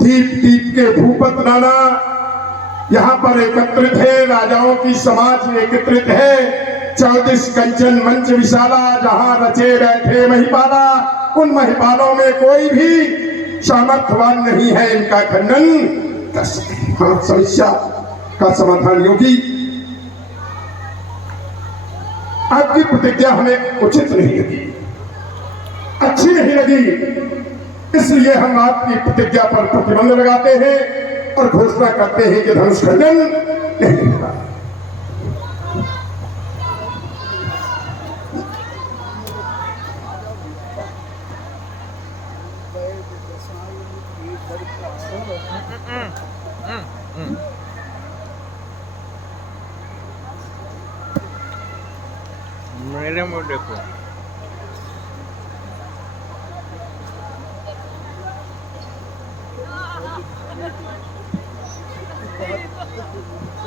दीप दीप के भूपत नाना यहां पर एकत्रित है, राजाओं की समाज एकत्रित है। 34 कंचन मंच विशाला जहां रचे बैठे महिपाला, उन महिपालों में कोई भी सामर्थ्यवान नहीं है इनका खंडन कर सके। हाँ, समस्या का समाधान योगी, आपकी प्रतिज्ञा हमें उचित नहीं लगी, अच्छी नहीं लगी, इसलिए हम आपकी प्रतिज्ञा पर प्रतिबंध लगाते हैं और घोषणा करते हैं कि धनुष खंडन नहीं होगा। मेरे मुंह देखो।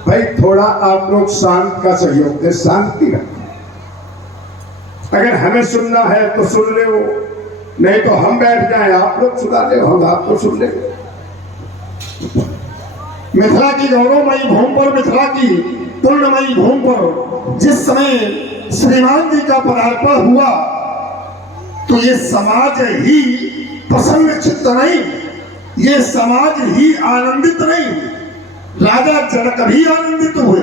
भाई थोड़ा आप लोग शांत का सहयोग दे, शांति रखें। अगर हमें सुनना है तो सुन ले, वो नहीं तो हम बैठ जाएं, आप लोग सुना ले, हम आपको सुन ले। मिथिला की गौरवमयी भूमि पर, मिथिला की पूर्णमयी भूमि पर जिस समय श्रीमान जी का पदार्पण हुआ तो ये समाज ही प्रसन्न चित्त नहीं, ये समाज ही आनंदित नहीं, राजा जनक भी आनंदित हुए।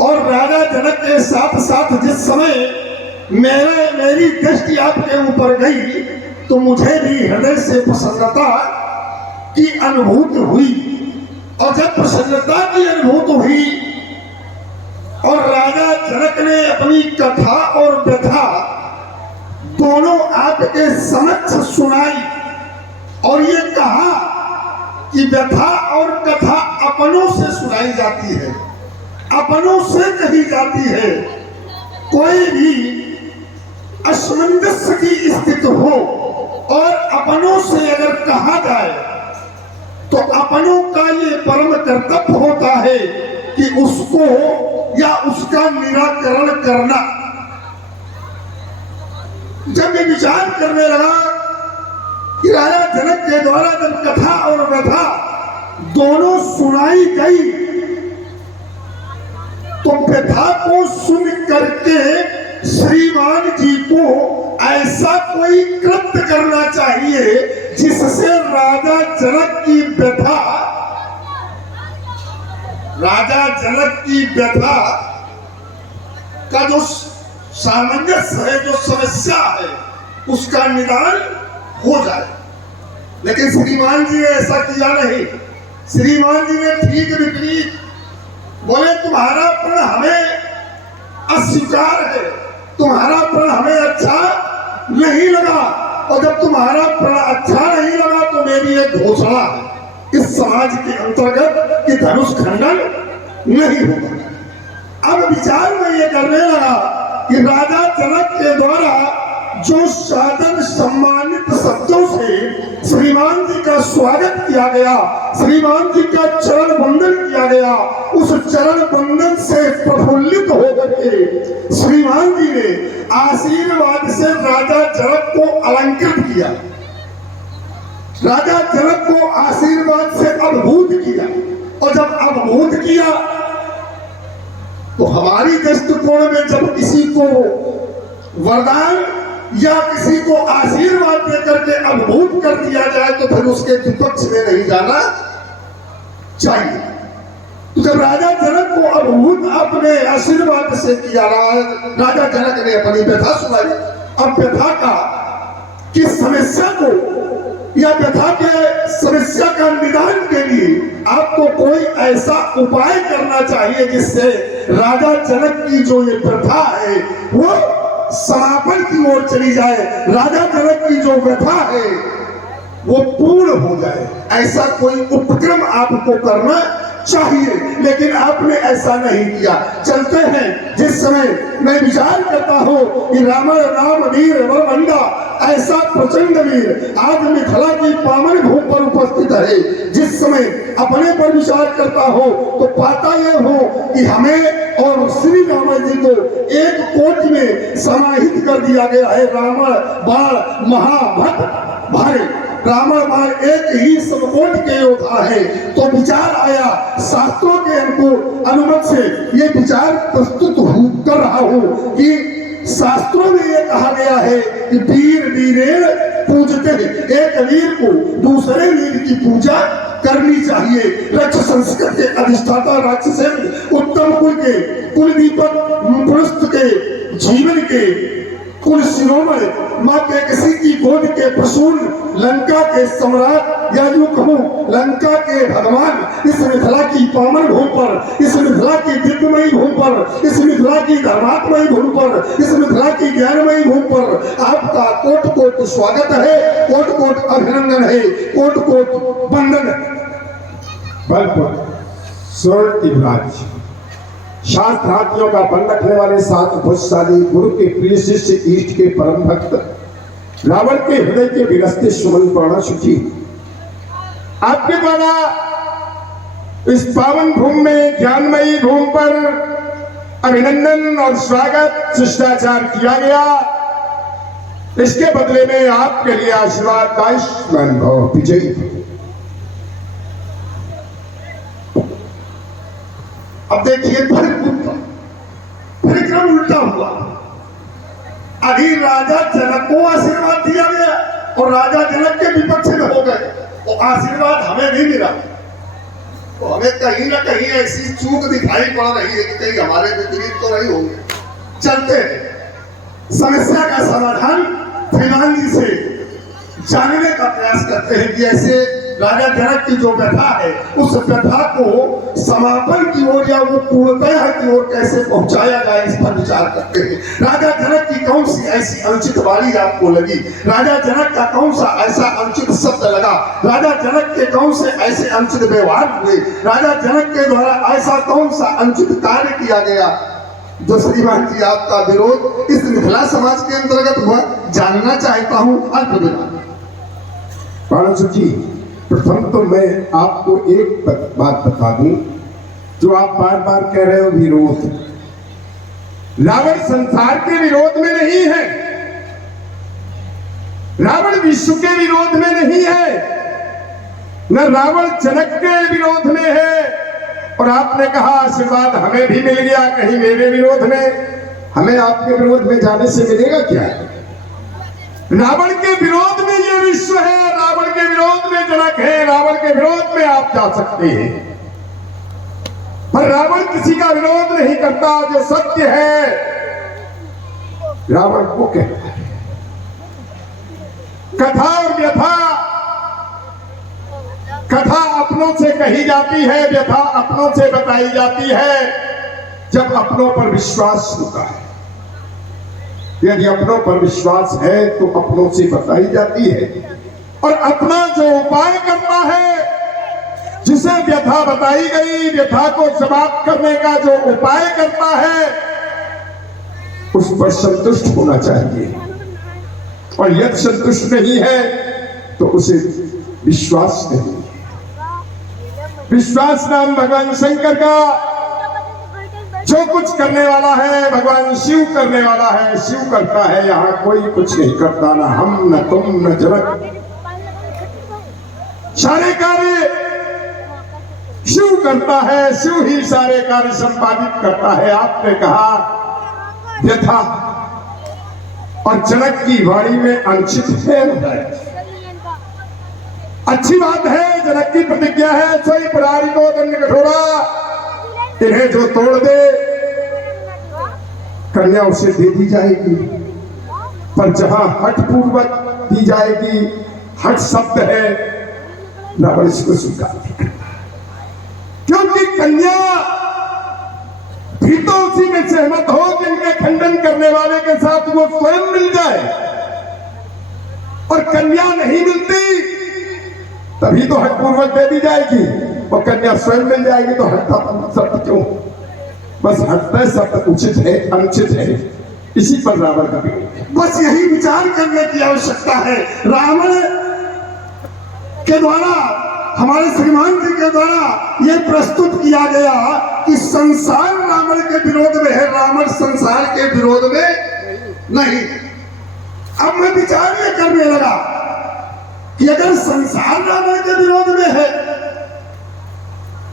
और राजा जनक के साथ साथ जिस समय मेरी दृष्टि आपके ऊपर गई तो मुझे भी हृदय से प्रसन्नता की अनुभूति हुई, और जब प्रसन्नता की अनुभूति हुई और राजा जनक ने अपनी कथा और व्यथा दोनों आपके समक्ष सुनाई और ये कहा कि व्यथा और कथा अपनों से सुनाई जाती है, अपनों से कही जाती है। कोई भी असमंजस की स्थिति हो और अपनों से अगर कहा जाए तो अपनों का ये परम कर्तव्य होता है कि उसको या उसका निराकरण करना। जब ये विचार करने लगा कि राजा जनक के द्वारा जब कथा और व्यथा दोनों सुनाई गई तो व्यथा को सुन करके श्रीमान जी को ऐसा कोई कृत्य करना चाहिए जिससे राजा जनक की व्यथा, राजा जनक की व्यथा का जो सामंजस्य है, जो समस्या है, उसका निदान हो जाए। लेकिन श्रीमान जी ने ऐसा किया नहीं। श्रीमान जी ने ठीक विपरीत बोले, तुम्हारा प्रण हमें अस्वीकार है, तुम्हारा प्रण हमें अच्छा नहीं लगा, और जब तुम्हारा प्रण अच्छा नहीं लगा तो मेरी एक घोषणा है इस समाज के अंतर्गत कि धनुष खंडन नहीं होगा। अब विचार में ये करने लगा कि राजा जनक के द्वारा जो सादर सम्मानित शब्दों से श्रीमान जी का स्वागत किया गया, श्रीमान जी का चरण वंदन किया गया, उस चरण वंदन से प्रफुल्लित होकर के श्रीमान जी ने आशीर्वाद से राजा जनक को अलंकृत किया, राजा जनक को आशीर्वाद से अभिभूत किया। और जब अभिभूत किया तो हमारी दृष्टिकोण में जब किसी को वरदान या किसी को आशीर्वाद देकर के अभिभूत कर दिया जाए तो फिर उसके विपक्ष में नहीं जाना चाहिए। तो जब राजा जनक को अभिभूत आशीर्वाद से किया। राजा जनक ने अपनी व्यथा सुनाई। अब व्यथा का किस समस्या को या व्यथा के समस्या का निदान के लिए आपको कोई ऐसा उपाय करना चाहिए जिससे राजा जनक की जो ये व्यथा है वो समापन की ओर चली जाए, राजा जनक की जो व्यथा है वो पूर्ण हो जाए। ऐसा कोई उपक्रम आपको करना चाहिए, लेकिन आपने ऐसा नहीं किया। चलते हैं, जिस समय मैं विचार करता हूँ कि रावण राम वीर वरमंडा ऐसा प्रचंड वीर आज मिथिला की पावन भूमि पर उपस्थित है, जिस समय अपने पर विचार करता हो तो पाता यह हो कि हमें और श्री राम जी को एक कोट में समाहित कर दिया गया है। रावण बाण महाभट भाई, रावण बाण एक ही समकोट के योद्धा है। तो विचार आया, शास्त्रों के अनुमत से ये विचार प्रस्तुत कर रहा हूँ कि शास्त्रों में ये कहा गया है कि वीर वीरेण पूजते, एक वीर को दूसरे वीर की पूजा करनी चाहिए। रक्ष संस्कृत के अधिष्ठाता राक्षसेन उत्तम कुल के कुल दीपक पुरुष के जीवन के कुल शिरोमणि माँ के किसी की गोद के प्रसून लंका के सम्राट या यूं कहूं लंका के भगवान इस मिथिला की पावन भूमि पर, इस मिथिला की दिव्यमयी भूमि पर, इस मिथिला की धर्मात्मयी भूमि पर, इस मिथिला की ज्ञानमयी भूमि पर आपका कोट कोट स्वागत है, कोट कोट अभिनंदन है, कोट कोट वंदन है। बलपुर स्वर्ण युवराज शास्त्रार्थियों का बन रखने वाले सात भुजशाली गुरु के प्रिय शिष्य इष्ट के परम भक्त रावण के हृदय के विरस्ते सुमन प्राणा सुखी, आपके द्वारा इस पावन भूमि में ज्ञानमयी भूमि पर अभिनंदन और स्वागत शिष्टाचार किया गया। इसके बदले में आपके लिए आशीर्वाद आयुष्मान भव विजयी। अब देखिए फिर क्रम उल्टा हुआ। अभी राजा जनक को आशीर्वाद दिया गया और राजा जनक के विपक्ष में हो गए, वो आशीर्वाद हमें भी मिला। तो हमें कहीं ना कहीं ऐसी चूक दिखाई पड़ रही है कि कहीं हमारे विपरीत तो नहीं होंगे। चलते समस्या का समाधान श्रीमान जी से जानने का प्रयास करते हैं कि ऐसे राजा जनक की जो व्यथा है उस व्यथा को समापन की ओर या वो पूर्णतः की ओर कैसे पहुंचाया जाए, इस पर विचार करते हैं। राजा जनक की कौन सी ऐसी अनुचित वाणी आपको लगी, राजा जनक का कौन सा ऐसा अनुचित शब्द लगा, राजा जनक के कौन से ऐसे अनुचित व्यवहार हुए, राजा जनक के द्वारा ऐसा कौन सा अनुचित कार्य किया गया जो श्रीमान जी आपका विरोध इस मिथिला समाज के अंतर्गत हुआ, जानना चाहता हूँ। अल्प जी, प्रथम तो मैं आपको एक बात बता दूं, जो आप बार बार कह रहे हो विरोध, रावण संसार के विरोध में नहीं है, रावण विश्व के विरोध में नहीं है, न रावण जनक के विरोध में है। और आपने कहा आशीर्वाद हमें भी मिल गया, कहीं मेरे विरोध में, हमें आपके विरोध में जाने से मिलेगा क्या? रावण के विरोध में ये विश्व है, रावण के विरोध में जनक है, रावण के विरोध में आप जा सकते हैं, पर रावण किसी का विरोध नहीं करता। जो सत्य है रावण को कहता है। कथा और व्यथा, कथा अपनों से कही जाती है, व्यथा अपनों से बताई जाती है जब अपनों पर विश्वास होता है। यदि अपनों पर विश्वास है तो अपनों से बताई जाती है, और अपना जो उपाय करता है, जिसे व्यथा बताई गई, व्यथा को समाप्त करने का जो उपाय करता है, उस पर संतुष्ट होना चाहिए। और यदि संतुष्ट नहीं है तो उसे विश्वास नहीं। विश्वास नाम भगवान शंकर का, जो कुछ करने वाला है भगवान शिव करने वाला है, शिव करता है, यहाँ कोई कुछ नहीं करता, ना हम न तुम न जनक, सारे कार्य शिव करता है, शिव ही सारे कार्य संपादित करता है। आपने कहा व्यथा और जनक की वाणी में अनुचित है, अच्छी बात है। जनक की प्रतिज्ञा है, सोई पुरारी को दंड कठोरा, इन्हें जो तोड़ दे कन्या उसे दे दी जाएगी, पर जहां हठ पूर्वक दी जाएगी, हठ शब्द है, रावण इसको स्वीकार नहीं करता, क्योंकि कन्या भी तो उसी में सहमत हो जिनके खंडन करने वाले के साथ वो स्वयं मिल जाए, और कन्या नहीं मिलती तभी तो हठ पूर्वक दे दी जाएगी, और कन्या स्वयं मिल जाएगी तो हटता शब्द क्यों? बस हटता शब्द उचित है अनुचित है, इसी पर रावण का विरोध है। बस यही विचार करने की आवश्यकता है। रावण के द्वारा, हमारे श्रीमान जी के द्वारा यह प्रस्तुत किया गया कि संसार रावण के विरोध में है, रावण संसार के विरोध में नहीं। अब मैं विचार ये करने लगा कि अगर संसार रावण के विरोध में है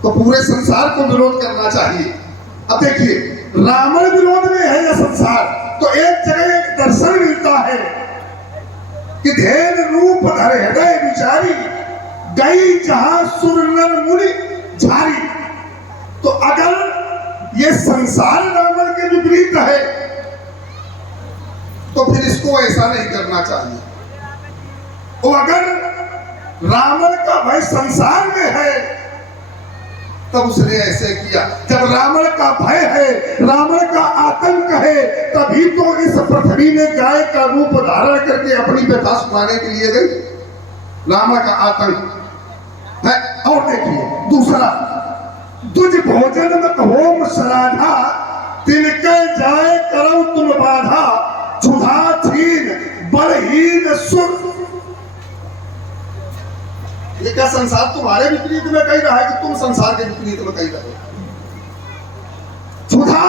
तो पूरे संसार को विरोध करना चाहिए। अब देखिए, रावण विरोध में है या संसार, तो एक जगह एक दर्शन मिलता है कि धेन रूप धर हृदय विचारी, गई जहां सुर नर मुनि झारी। तो अगर ये संसार रावण के विपरीत है तो फिर इसको ऐसा नहीं करना चाहिए। और अगर रावण का भय संसार में है तब उसने ऐसे किया। जब रावण का भय है, रावण का आतंक है, तभी तो इस पृथ्वी में गाय का रूप धारण करके अपनी व्यथा सुनाने के लिए गई। रावण का आतंक है। और देखिए दूसरा, दुज भोजन मत होम सराधा, तिनके जाए करो तुम बाधा, क्षुधा छीन बलहीन सुर। ये क्या संसार तुम्हारे विपरीत में कह रहा है कि तुम संसार के विपरीत में कह रहे हो? क्षुधा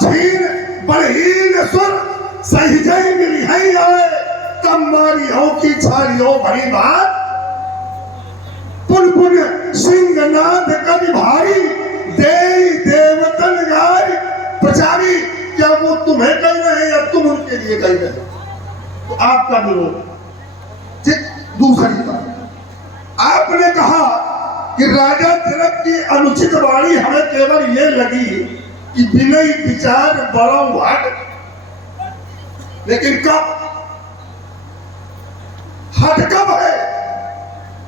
छीन बलहीन सुर, सहजय मिली है आए, तब मारी हो की छाड़ी हो भरी बात, पुन पुन सिंहनाद कवि भारी, देई देवतन गाय प्रचारी। क्या वो तुम्हें कह रहे हैं या तुम उनके लिए कह रहे हो? तो आपका विरोध। ठीक, दूसरी बात, आपने कहा कि राजा जनक की अनुचित वाणी हमें केवल ये लगी कि विनय विचार बड़ो हट, लेकिन कब हट कब है?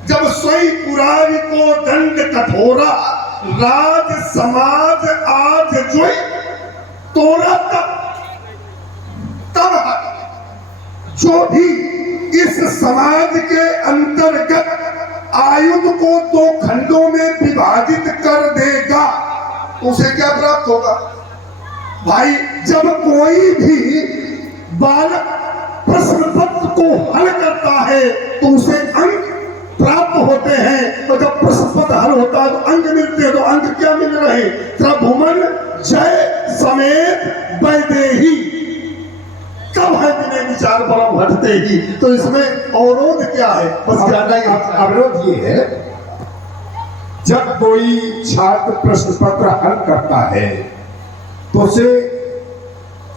जब सोई पुरारी को दंड कठोरा, राज समाज आज जोई तोरा, तब हट। जो भी इस समाज के अंतर्गत आयुध को दो खंडों में विभाजित कर देगा उसे क्या प्राप्त होगा? भाई, जब कोई भी बालक प्रश्न पत्र को हल करता है तो उसे अंक प्राप्त होते हैं, और जब प्रश्न पत्र हल होता है तो अंक मिलते हैं। तो अंक क्या मिल रहे? त्रिभुवन जय समेत वैदेही। कब है विनय विचार बड़ा घटते ही? तो इसमें अवरोध क्या है? बस ज्यादा ही अवरोध ये है, जब कोई छात्र प्रश्न पत्र हल करता है तो उसे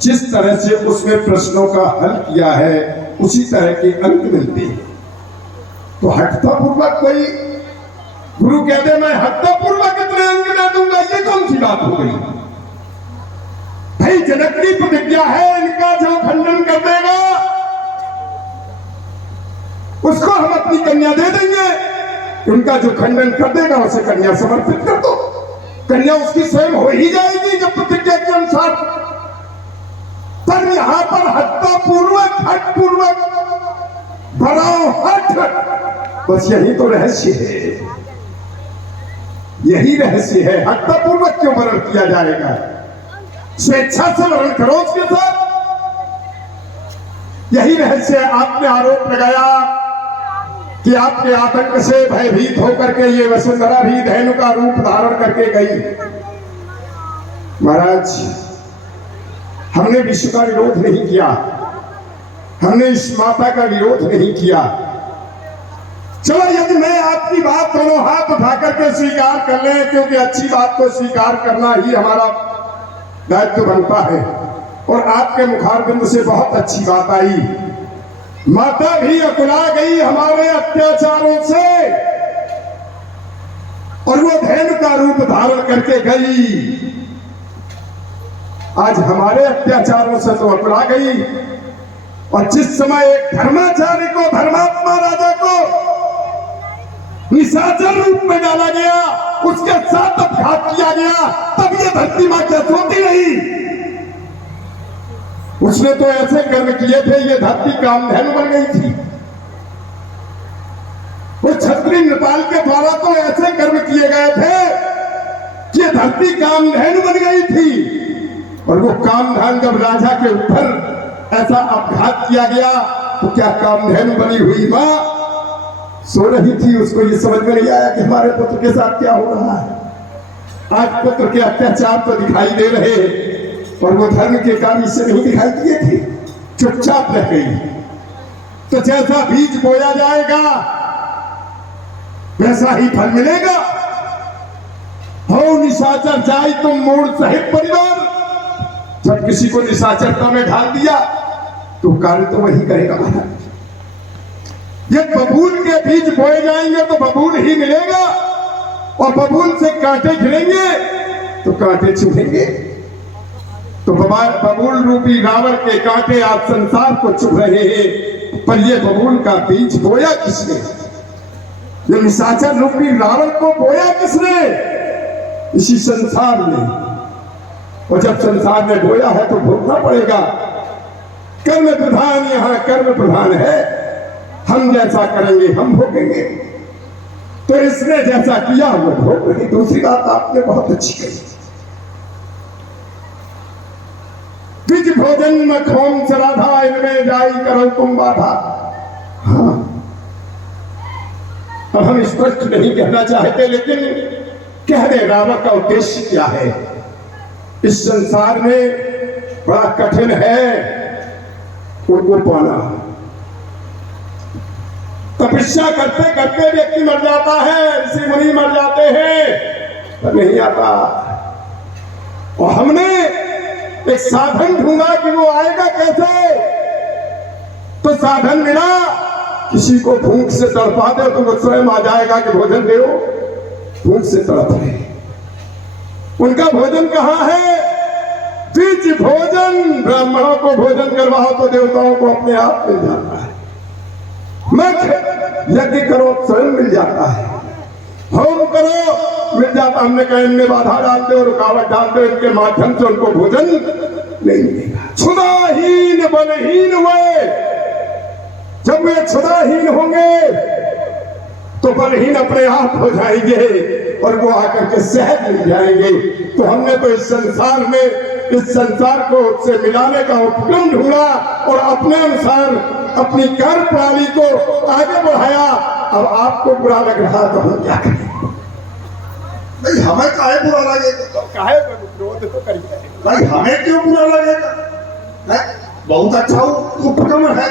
जिस तरह से उसने प्रश्नों का हल किया है उसी तरह के अंक मिलते हैं। तो हठता पूर्वक कोई गुरु कहते मैं हठता पूर्वक इतने अंक दे दूंगा, ये कौन सी बात हो गई? भाई, जनक की प्रतिज्ञा है, इनका जो खंडन कर देगा उसको हम अपनी कन्या दे देंगे, उनका जो खंडन कर देगा उसे कन्या समर्पित कर दो। कन्या उसकी स्वयं हो ही जाएगी जब प्रतिज्ञा के अनुसार। पर यहां पर हत्या पूर्वक, हट पूर्वक, बढ़ाओ हट, बस यही तो रहस्य है, यही रहस्य है। हत्या पूर्वक क्यों वर्ण किया जाएगा? स्वेच्छा से वर्ण करो उसके साथ, यही रहस्य है। आपने आरोप लगाया कि आपके आतंक से भयभीत होकर के ये वसुंधरा भी धेनु का रूप धारण करके गई। महाराज, हमने विश्व का विरोध नहीं किया, हमने इस माता का विरोध नहीं किया। चलो, यदि मैं आपकी बात दोनों हाथ उठा करके स्वीकार कर लें, क्योंकि अच्छी बात को स्वीकार करना ही हमारा दायित्व बनता है, और आपके मुखारबिंद से बहुत अच्छी बात आई। माता भी अकुला गई हमारे अत्याचारों से, और वो धेनु का रूप धारण करके गई। आज हमारे अत्याचारों से तो अकड़ा गई, और जिस समय एक धर्माचार्य को, धर्मात्मा राजा को निशाचर रूप में डाला गया, उसके साथ अपघात किया गया, तब ये धरती मां क्या सोती रही? उसने तो ऐसे कर्म किए थे, ये धरती कामधेनु बन गई थी। वो छत्री नेपाल के द्वारा तो ऐसे कर्म किए गए थे कि ये धरती कामधेनु बन गई थी। और वो कामधेनु जब राजा के ऊपर ऐसा अपघात किया गया, तो क्या कामधेनु बनी हुई मां सो रही थी? उसको ये समझ में नहीं आया कि हमारे पुत्र के साथ क्या हो रहा है। आज पुत्र के अत्याचार तो दिखाई दे रहे, और वो धर्म के कार्य से नहीं दिखाई दिए थे, चुपचाप रह गई। तो जैसा बीज बोया जाएगा वैसा ही फल मिलेगा। हो निशाचर जाए तुम मूड सहित परिवार। जब किसी को निशाचरता में ढाल दिया तो कार्य तो वही करेगा महाराज। ये बबूल के बीज बोए जाएंगे तो बबूल ही मिलेगा, और बबूल से कांटे गिरेंगे तो कांटे चुभेंगे। तो बबूल रूपी रावण के कांटे आज संसार को चुभ रहे हैं, पर ये बबूल का बीज बोया किसने? ये निशाचर रूपी रावण को बोया किसने? इसी संसार में। और जब संसार में बोया है तो भोगना पड़ेगा। कर्म प्रधान, यहां कर्म प्रधान है। हम जैसा करेंगे हम भोगेंगे। तो इसने जैसा किया वो भोग रही। दूसरी बात आपने बहुत अच्छी कही, द्विज भोजन में खोम श्राद्धा, इनमें जाई करो तुम बाधा। हाँ, अब हम स्पष्ट नहीं कहना चाहते, लेकिन कह दे रावण का उद्देश्य क्या है। इस संसार में बड़ा कठिन है उनको पाना। तपस्या करते करते व्यक्ति मर जाता है, ऋषि मुनि मर जाते हैं, पर नहीं आता। और हमने एक साधन ढूंढा कि वो आएगा कैसे। तो साधन मिला, किसी को भूख से तड़पा दे तो वो स्वयं आ जाएगा कि भोजन दे। भूख से तड़प रहे, उनका भोजन कहाँ है? द्विज भोजन। ब्राह्मणों को भोजन करवाओ तो देवताओं को अपने आप मिल जाता है। मत यज्ञ करो स्वयं मिल जाता है। होम करो मिल जाता। हमने कहा इनमें बाधा डाल दो, रुकावट डाल दो, इनके माध्यम से उनको भोजन नहीं मिलेगा। क्षुधाहीन बलहीन हुए। जब वे क्षुधाहीन होंगे तो बलहीन अपने आप हो जाएंगे और वो आकर के सहज मिल जाएंगे। तो हमने तो इस संसार को उससे मिलाने का उपक्रम ढूंढा और अपने अनुसार अपनी कार्य प्रणाली को आगे बढ़ाया। अब आपको बुरा लग रहा तो हम क्या करें? नहीं, हमें काहे बुरा लगेगा? काहे विरोध तो करिए भाई, हमें क्यों बुरा लगेगा? बहुत अच्छा उपक्रम है,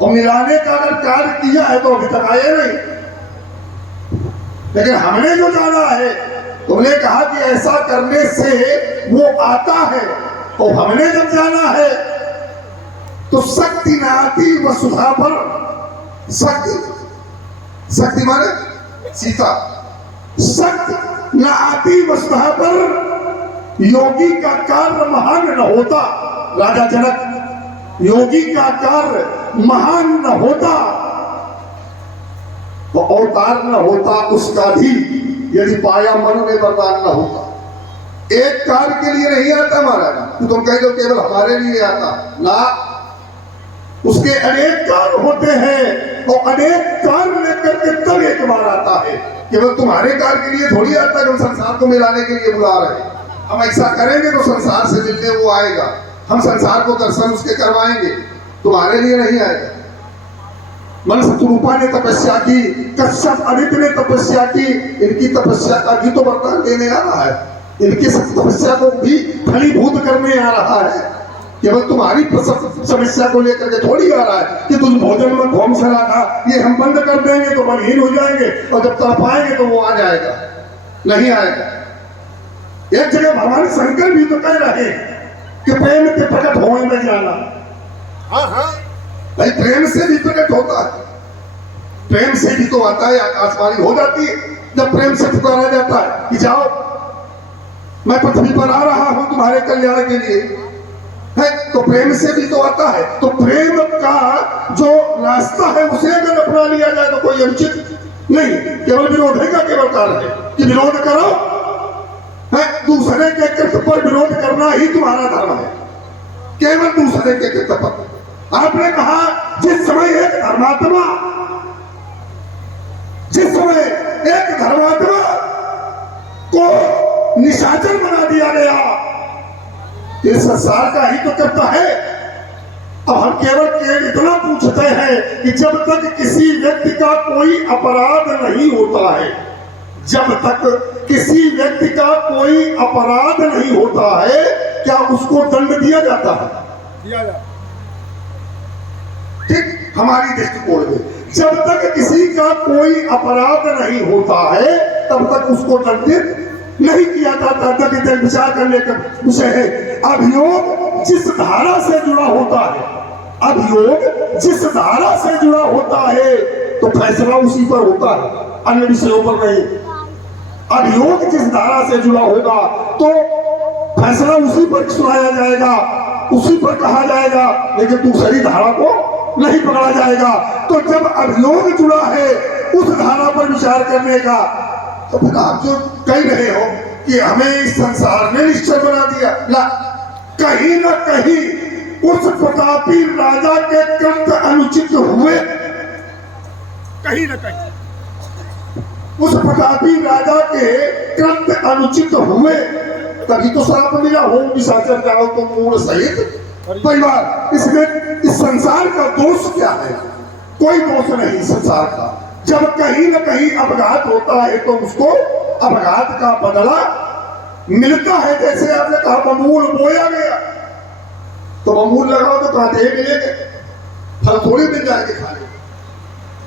और मिलाने का अगर कार्य किया है तो अभी तक आए नहीं। लेकिन हमने जो जाना है, तुमने कहा कि ऐसा करने से वो आता है, और हमने जब जाना है तो शक्ति न आती वसुधा पर। शक्ति माने सीता। शक्ति न आती वसुधा पर योगी का कार्य महान न होता। राजा जनक, योगी का कार्य महान न होता तो अवतार न होता उसका भी, यदि पाया मन में वरदान न होता। एक कार्य के लिए नहीं आता महाराज, तुम कह दो केवल हमारे लिए आता ना, उसके अनेक कार्य होते हैं और अनेक कार्य लेकर के तब एक बार आता है। केवल तुम्हारे कार्य के लिए थोड़ी आता है, हम संसार को मिलाने के लिए बुला रहे हैं। हम ऐसा करेंगे तो संसार से मिलने वो आएगा, हम संसार को दर्शन उसके करवाएंगे, तुम्हारे लिए नहीं आएगा। मन शत्रुपा ने तपस्या की, कश्यप आदित्य ने तपस्या की, इनकी तपस्या का भी तो वरदान देने आ रहा है, इनकी तपस्या को भी फलीभूत करने आ रहा है। केवल तुम्हारी समस्या को लेकर के थोड़ी आ रहा है कि तुम भोजन में घोम सरा था, ये हम बंद कर देंगे तो बलहीन हो जाएंगे, और जब तड़प आएंगे तो वो आ जाएगा, नहीं आएगा। एक जगह भगवान शंकर भी तो कह रहे कि प्रेम के प्रकट होने में जाना। भाई, प्रेम से भी प्रकट होता है, प्रेम से भी तो आता है, आकाशवाणी हो जाती है जब प्रेम से पुकारा जाता है कि जाओ मैं पृथ्वी पर आ रहा हूं, तुम्हारे कल्याण के लिए है, तो प्रेम से भी तो आता है। तो प्रेम का जो रास्ता है उसे अगर अपना लिया जाए तो कोई अनुचित नहीं, केवल विरोध का केवल कारण है कि विरोध करो है, दूसरे के कृत्य पर विरोध करना ही तुम्हारा धर्म है, केवल दूसरे के कृत्य पर। आपने कहा जिस समय एक धर्मात्मा को निशाचर बना दिया गया, ये संसार का ही तो करता है। अब हम केवल इतना पूछते हैं कि जब तक किसी व्यक्ति का कोई अपराध नहीं होता है, जब तक किसी व्यक्ति का कोई अपराध नहीं होता है, क्या उसको दंड दिया जाता है? ठीक, हमारी दृष्टिकोण में जब तक किसी का कोई अपराध नहीं होता है तब तक उसको दंडित नहीं किया जाता। तक विचार करने का विषय है। अभियोग जिस धारा से जुड़ा होता है, अभियोग जिस धारा से जुड़ा होता है तो फैसला उसी पर होता है, अन्य विषयों पर नहीं। अभियोग जिस धारा से जुड़ा होगा तो फैसला उसी पर सुनाया जाएगा, उसी पर कहा जाएगा, लेकिन दूसरी धारा को नहीं पकड़ा जाएगा। तो जब अभियोग जुड़ा है उस धारा पर विचार करने का, तो फिर आप जो कह रहे हो कि हमें इस संसार ने निश्चय बना दिया, ना, कहीं ना कहीं उस प्रतापी राजा के कृत्य अनुचित हुए, कहीं ना कहीं उस प्रतापी राजा के कृत्य अनुचित हुए, तभी तो श्राप मिला हो निशाचर जाओ तो मूल सहित परिवार। इसमें इस संसार का दोष क्या है? कोई दोष नहीं संसार का। जब कहीं न कहीं अपघात होता है तो उसको अपघात का बदला मिलता है। जैसे आपने कहा बमूल बोया गया, तो बमूल लगाओ तो कांटे मिलेंगे, फल थोड़ी मिल जाएंगे खाने।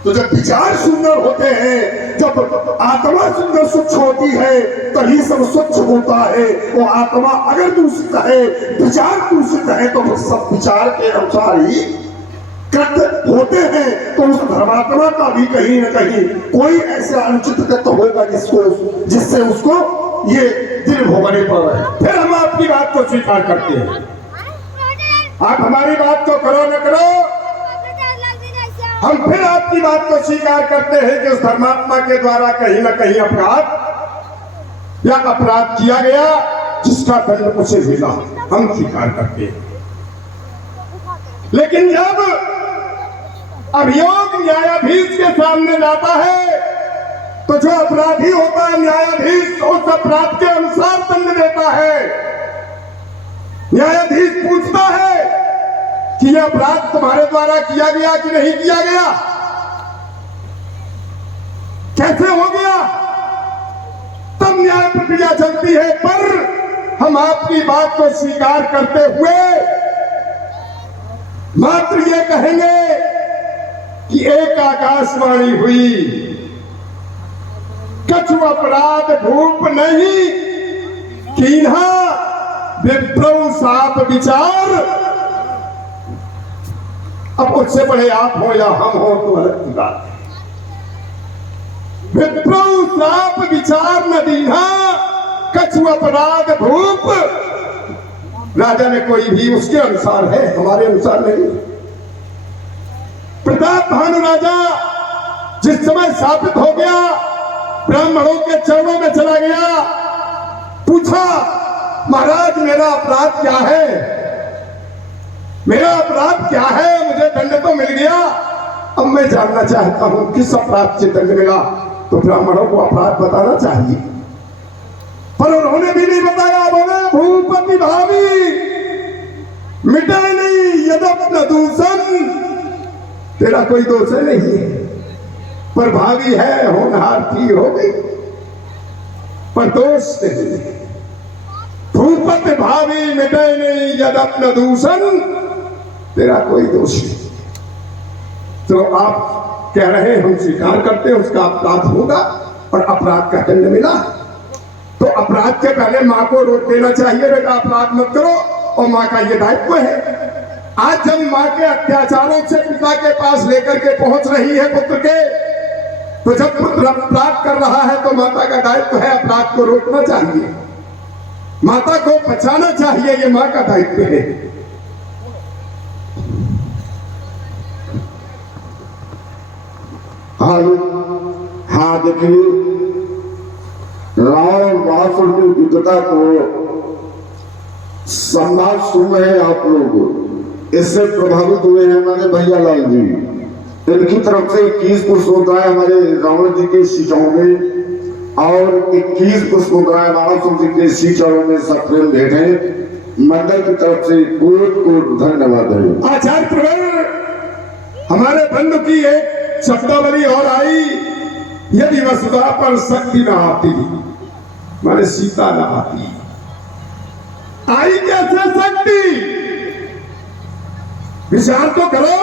तो जब विचार सुंदर होते हैं, जब आत्मा सुंदर स्वच्छ होती है, तभी सब स्वच्छ होता है। वो आत्मा अगर दूषित है, विचार दूषित है, तो सब विचार के अनुसार ही कृत्य होते हैं। तो उस धर्मात्मा का भी कहीं न कहीं कोई ऐसा अनुचित कृत्य होगा जिससे उसको ये दिल भोगने पड़ रहे हैं। फिर हम आपकी बात को स्वीकार करते हैं। आप हमारी बात को करो न करो, हम फिर आपकी बात को स्वीकार करते हैं कि उस धर्मात्मा के द्वारा कहीं ना कहीं अपराध या अपराध किया गया जिसका दंड उसे मिला, हम स्वीकार करते हैं। लेकिन जब अभियोग न्यायाधीश के सामने जाता है तो जो अपराधी होता है, न्यायाधीश उस अपराध के अनुसार दंड देता है। न्यायाधीश पूछता है कि यह अपराध तुम्हारे द्वारा किया गया कि नहीं किया गया, कैसे हो गया, तब न्याय प्रक्रिया चलती है। पर हम आपकी बात को स्वीकार करते हुए मात्र ये कहेंगे कि एक आकाशवाणी हुई, कछु अपराध भूप नहीं कीन्हा विप्रौ साप विचार। अब उससे बड़े आप हो या हम हो तो अलग बात है। विप्रौ साप विचार न दीन्हा कछु अपराध भूप। राजा ने कोई भी उसके अनुसार है, हमारे अनुसार नहीं। प्रताप भानु राजा जिस समय स्थापित हो गया, ब्राह्मणों के चरणों में चला गया, पूछा महाराज मेरा अपराध क्या है, मेरा अपराध क्या है, मुझे दंड तो मिल गया, अब मैं जानना चाहता हूं किस अपराध से दंड मिला। तो ब्राह्मणों को अपराध बताना चाहिए, पर उन्होंने भी नहीं बताया। बोले भूपति भावी मिटे नहीं यद्यपि दूषण, तेरा कोई दोष नहीं है, पर भावी है, होनहार थी, हो गई, पर दोष नहीं। भूपति भावी मिटे नहीं यद्यपि दूषण, तेरा कोई दोष नहीं। तो आप कह रहे हैं, हम स्वीकार करते हैं उसका अपराध होगा और अपराध का दंड मिला, तो अपराध के पहले माँ को रोक देना चाहिए, बेटा अपराध मत करो, और माँ का ये दायित्व है। आज जब माँ के अत्याचारों से पिता के पास लेकर के पहुंच रही है पुत्र के, तो जब पुत्र अपराध कर रहा है तो माता का दायित्व है अपराध को रोकना चाहिए। माता को बचाना चाहिए, ये मां का दायित्व है। हाँ देखिए, रावण और महासुर की विद्वता को संवाद सुन रहे हैं आप लोग, इससे प्रभावित हुए हैं हमारे भैया लाल जी। इनकी तरफ से 21 पुष्प मुद्राएं हमारे रावण जी के शीशों में और 21 पुष्प मुद्राएं महासुर जी के शीशों में सप्रेम भेंट है। मंडल की तरफ से कोट कोट धन्यवाद है। आचार्य प्रवर, हमारे बंधु की एक शब्दावली और आई, यदि वसुधा पर शक्ति न आती, माने सीता न आती, आई कैसे शक्ति? विचार तो करो,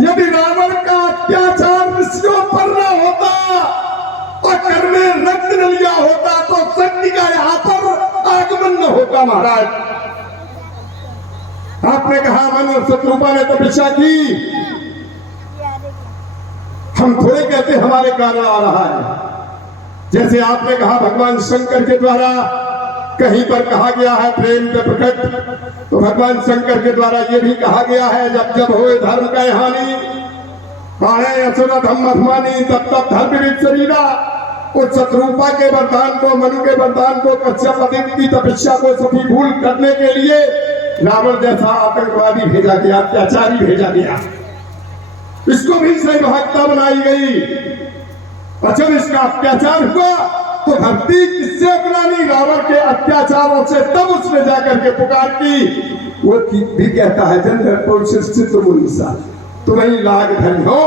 यदि रावण का अत्याचार ऋषियों पर न होता और कर में रक्त न लिया होता तो शक्ति का यहां पर आगमन न होता। महाराज, आपने कहा मन और शत्रुपा ने तपस्या की, हम थोड़े कहते हमारे कारण आ रहा है। जैसे आपने कहा भगवान शंकर के द्वारा कहीं पर कहा गया है प्रेम के प्रकट, तो भगवान शंकर के द्वारा यह भी कहा गया है जब जब होए धर्म का हानि, पाए असुर धम्म अभिमानी, तब तब धर्म शरीरा। उस शत्रुपा के वरदान को, मनु के वरदान को, कश्यप आदित्य की तपस्या को सफीभूल करने के लिए रावण जैसा आतंकवादी भेजा गया, अत्याचारी भेजा गया। इसको भी सही भागता बनाई गई। और जब इसका अत्याचार हुआ तो धरती किससे अपनानी? रावण के अत्याचारों से। तब उसने जाकर के पुकार की। वो भी कहता है जन मुनिसा तुम्हें लाग धन हो,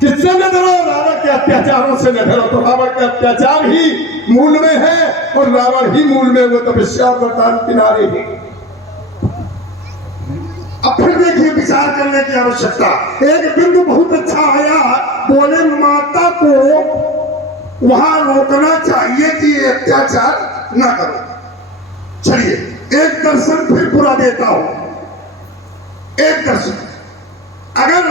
किससे न डरो? रावण के अत्याचारों से न डरो। तो रावण के अत्याचार ही मूल में है और रावण ही मूल में, वो तपस्या वरदान किनारे है। अब फिर देखिए, विचार करने की आवश्यकता। एक बिंदु बहुत अच्छा आया, बोले माता को वहां रोकना चाहिए कि ये अत्याचार ना करो। चलिए एक दर्शन फिर पूरा देता हूं। एक दर्शन, अगर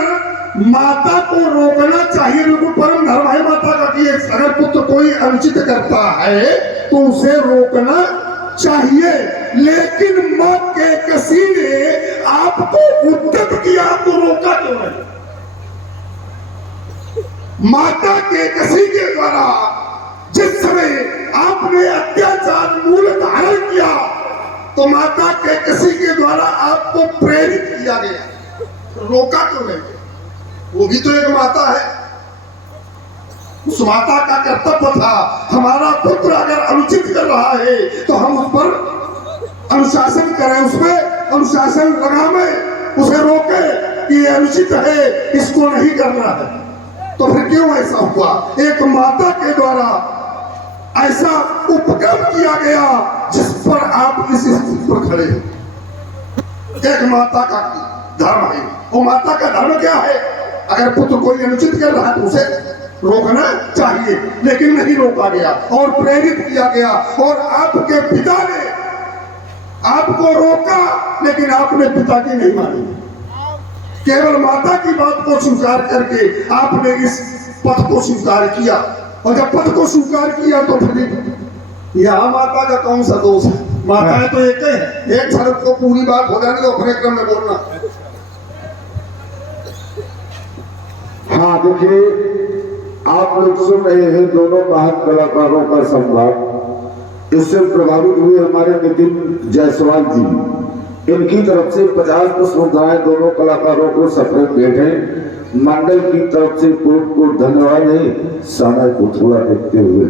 माता को रोकना चाहिए, बिल्कुल परम धर्म है माता का कि अगर पुत्र कोई अनुचित करता है तो उसे रोकना चाहिए। लेकिन मां के किसी ने आपको उद्यत किया तो रोका क्यों नहीं? माता के किसी के द्वारा जिस समय आपने अत्याचार मूल धारण किया तो माता के किसी के द्वारा आपको प्रेरित किया गया, रोका क्यों नहीं? वो भी तो एक माता है। उस माता का कर्तव्य था, हमारा पुत्र अगर अनुचित कर रहा है तो हम उस पर अनुशासन करें, उसमें अनुशासन लगाएं, उसे रोके कि ये अनुचित है, इसको नहीं करना है। तो फिर क्यों ऐसा हुआ? एक माता के द्वारा ऐसा उपक्रम किया गया जिस पर आप इस स्थिति पर खड़े हैं। एक माता का धर्म है। वो माता का धर्म क्या है? अगर पुत्र कोई अनुचित कर रहा है तो उसे रोकना चाहिए, लेकिन नहीं रोका गया और प्रेरित किया गया। और आपके पिता ने आपको रोका, लेकिन आपने पिता की नहीं मानी। केवल माता की बात को स्वीकार करके आपने इस पथ को स्वीकार किया। और जब पथ को स्वीकार किया तो फिर यहाँ माता का कौन सा दोष है? माता है तो एक है। एक क्षण को पूरी बात हो जाने दो, अपने क्रम में बोलना। हाँ देखिए, आप लोग सुन रहे हैं दोनों महान कलाकारों का संवाद। इससे प्रभावित हुए हमारे नितिन जायसवाल जी। इनकी तरफ से 50 पुष्प मुद्राएं दोनों कलाकारों को सफल भेंट है। मंडल की तरफ से कोट कोट धन्यवाद है। समय को थोड़ा देखते हुए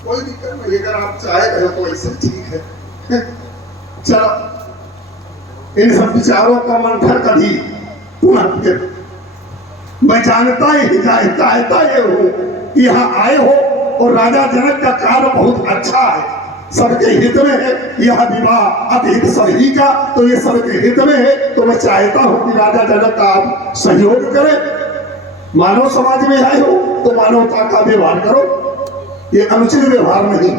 कोई दिक्कत नहीं, अगर आप चाहे रहे तो ऐसे ठीक है। चलो इन सब विचारों का मंथन कभी पुनः फिर मैं जानता ये हूँ यहाँ आए हो और राजा जनक का कार्य बहुत अच्छा है, सबके हित में है। यह विवाह अतिहित सभी का, तो ये सबके हित में है। तो मैं चाहता हूँ कि राजा जनक का आप सहयोग करें। मानव समाज में आए हो तो मानवता का व्यवहार करो, ये अनुचित व्यवहार नहीं।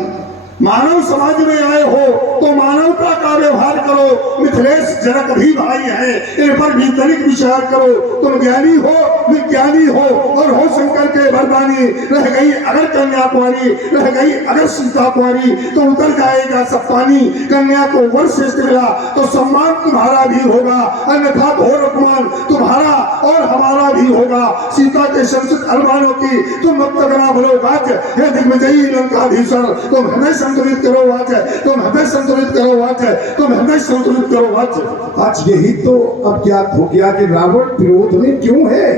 मानव समाज में आए हो तो मानवता का व्यवहार करो। मिथिलेश जनक भी भाई हैं, इन पर भी तनिक विचार करो। तुम ज्ञानी हो, विज्ञानी हो और हो शंकर के वरदानी। रह गई अगर कन्याकुमारी, रह गई अगर सीता कुमारी, तो उतर जाएगा सब पानी। कन्या को वर श्रेष्ठ मिला तो सम्मान तुम्हारा भी होगा, अन्यथा घोर अपमान तुम्हारा और हमारा भी होगा। सीता के संचित अरमानों की तुम मत करना भलो गाज, हे दिग्विजयी लंकाधीश्वर तुम हमें संतुलित करो आज, तुम हमें संतुलित करो आज, तुम हमें संतुलित करो आज। आज यही तो अज्ञात हो गया कि रावण विरोध में क्यों है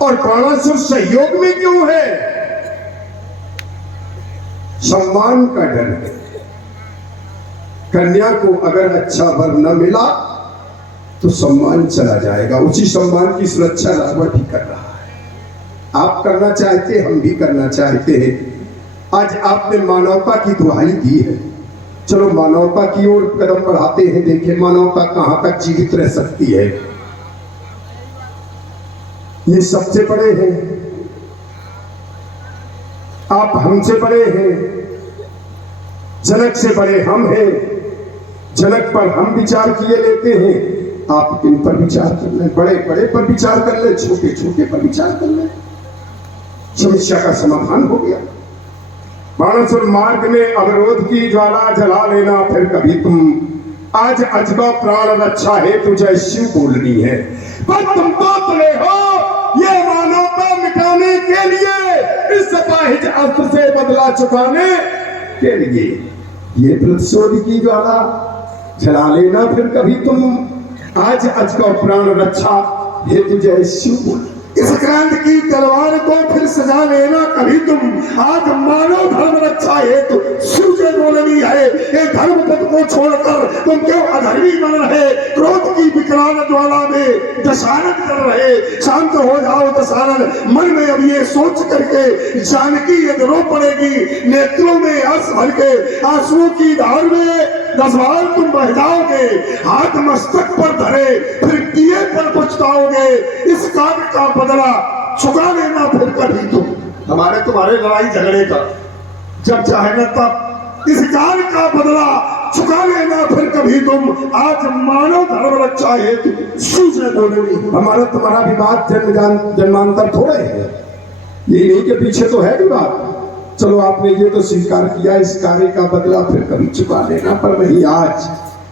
और बाणासुर सहयोग में क्यों है। सम्मान का डर है। कन्या को अगर अच्छा वर न मिला तो सम्मान चला जाएगा। उसी सम्मान की सुरक्षा रावण भी कर रहा है। आप करना चाहते, हम भी करना चाहते हैं। आज आपने मानवता की दुहाई दी है, चलो मानवता की ओर कदम बढ़ाते हैं। देखें मानवता कहां तक जीवित रह सकती है। ये सबसे बड़े हैं, आप हमसे बड़े हैं, जनक से बड़े हम हैं। जनक पर हम विचार किए लेते हैं, आप इन पर विचार कर लें। बड़े बड़े पर विचार कर ले, छोटे छोटे पर विचार कर ले, समस्या का समाधान हो गया। बाणासुर मार्ग में अवरोध की ज्वाला जला लेना फिर कभी तुम। आज अजबा प्राण रक्षा है तुझे शिव बोलनी है, पर तुम तो तुले हो ये मानवता मिटाने के लिए, इस अपाहिज अस्त्र से बदला चुकाने के लिए। ये प्रतिशोध की ज्वाला जला लेना फिर कभी तुम। आज अजबा प्राण रक्षा है तुझे शिव बोल। इस क्रांति की तलवार को फिर सजा लेना कभी तुम। आज मानव धर्म रक्षा हेतु शिव से बोलनी है। ये धर्म पद को छोड़कर तुम क्यों अधर्मी बन रहे, क्रोध की विकराल ज्वाला में दशानन कर रहे। शांत हो जाओ दशानन, मन में अब ये सोच करके जानकी यदि रो पड़ेगी, नेत्रों में आंसू भर के आंसुओं की धार में 10 बार तुम बह जाओगे। हाथ मस्तक पर धरे फिर किए पर पछताओगे। इस कार्य का बदला चुका लेना फिर कभी तुम। हमारे तुम्हारे लड़ाई झगड़े का जब चाहे ना तब इस कार्य का बदला चुका लेना फिर कभी तुम। आज मानव धर्म रक्षा है शिव से बोलेगी। हमारा तुम्हारा विवाद जन्मांतर थोड़े है, ये नहीं के पीछे तो है विवाद। चलो आपने ये तो स्वीकार किया, इस कार्य का बदला फिर कभी चुका लेना। पर नहीं, आज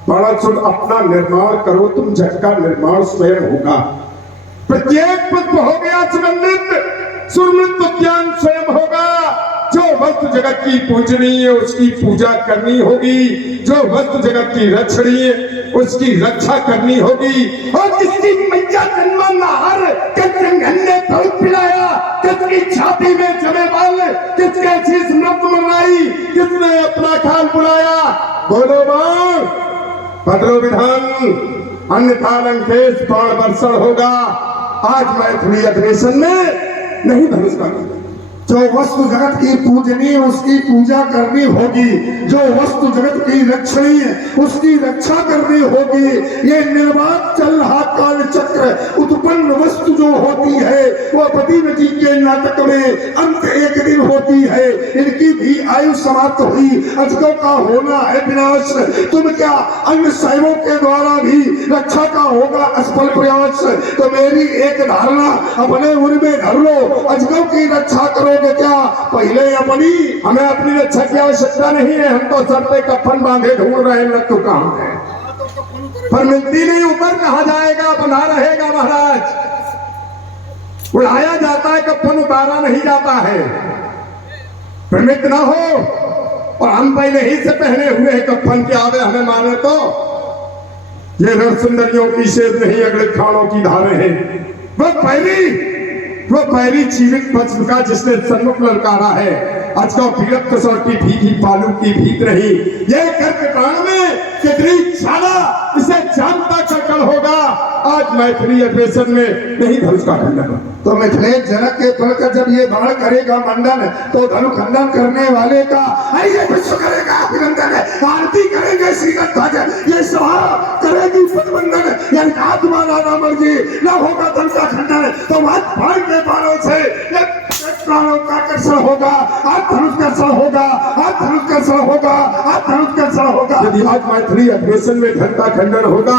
बाणासुर अपना निर्माण करो तुम, जग का निर्माण स्वयं होगा। प्रत्येक पुष्प हो गया सुगंधित, सुरमृत ज्ञान स्वयं होगा। जो वस्तु जगत की पूजनीय है उसकी पूजा करनी होगी, जो वस्तु जगत की रक्षणीय उसकी रक्षा करनी होगी। और किसकी मैया जन्मा नहर, किसके घन्ने दूध पिलाया, किसकी छाती में जमे बाल, किसके शीश नब्ज मंगाई, किसने अपना खाल बुलाया। बोलो मां, बदलो विधान, अन्यथा लंकेश बाण वर्षण होगा। आज मैथिली अधिवेशन में नहीं धनुष का। जो वस्तु जगत की पूजनीय उसकी पूजा करनी होगी, जो वस्तु जगत की रक्षणीय उसकी रक्षा करनी होगी। ये निर्वात चल रहा काल चक्र, उत्पन्न वस्तु जो होती है वो पतिवती के नाटक में अंत एक दिन होती है। इनकी भी आयु समाप्त हुई, अजगों का होना है विनाश। तुम क्या अन्य शैवों के द्वारा भी रक्षा का होगा असफल प्रयास। तो मेरी एक धारणा अपने उन में धर लो, अजगों की रक्षा करो क्या पहले अपनी। हमें अपनी रक्षा की आवश्यकता नहीं है, हम तो सर पे कफन बांधे ढूंढ रहे हैं। लट्टू कहां है, पर मिलती नहीं। ऊपर कहा जाएगा, बना रहेगा महाराज। उड़ाया जाता है, कफन उतारा नहीं जाता है। भ्रमित ना हो। और हम पहले ही से पहने हुए हैं कफन के, आवे हमें मारे तो। ये नर सुंदरियों की शेद नहीं, अगले खानों की धारे हैं। वो पहली जीवित पक्ष का जिसने सन्मुख ललकारा है। आज का पीड़क कसौटी भीगी पालू की भीत रही। ये कर्क प्राण में कितनी ज्यादा इसे जानता चक्कर होगा। आज मैथिली अधिवेशन में नहीं धनुष का खंडन। तो मिथिलेश जनक के पढ़कर जब ये बाण करेगा मंडन, तो धनु खंडन करने वाले का ये विश्व करेगा अभिनंदन, आरती करेंगे श्रीगंध ध्वज, ये सभा करेगी पदवंदन। यानी आत्मा राम जी न होगा धन का खंडन, तो मत भाई के बाणों से प्राणों का कर्षण क्षण होगा, आज धनुष का क्षण होगा, आज धनुष का क्षण होगा, आज धनुष का क्षण होगा। यदि आज मैथिली अधिवेशन में धन का खंडन होगा,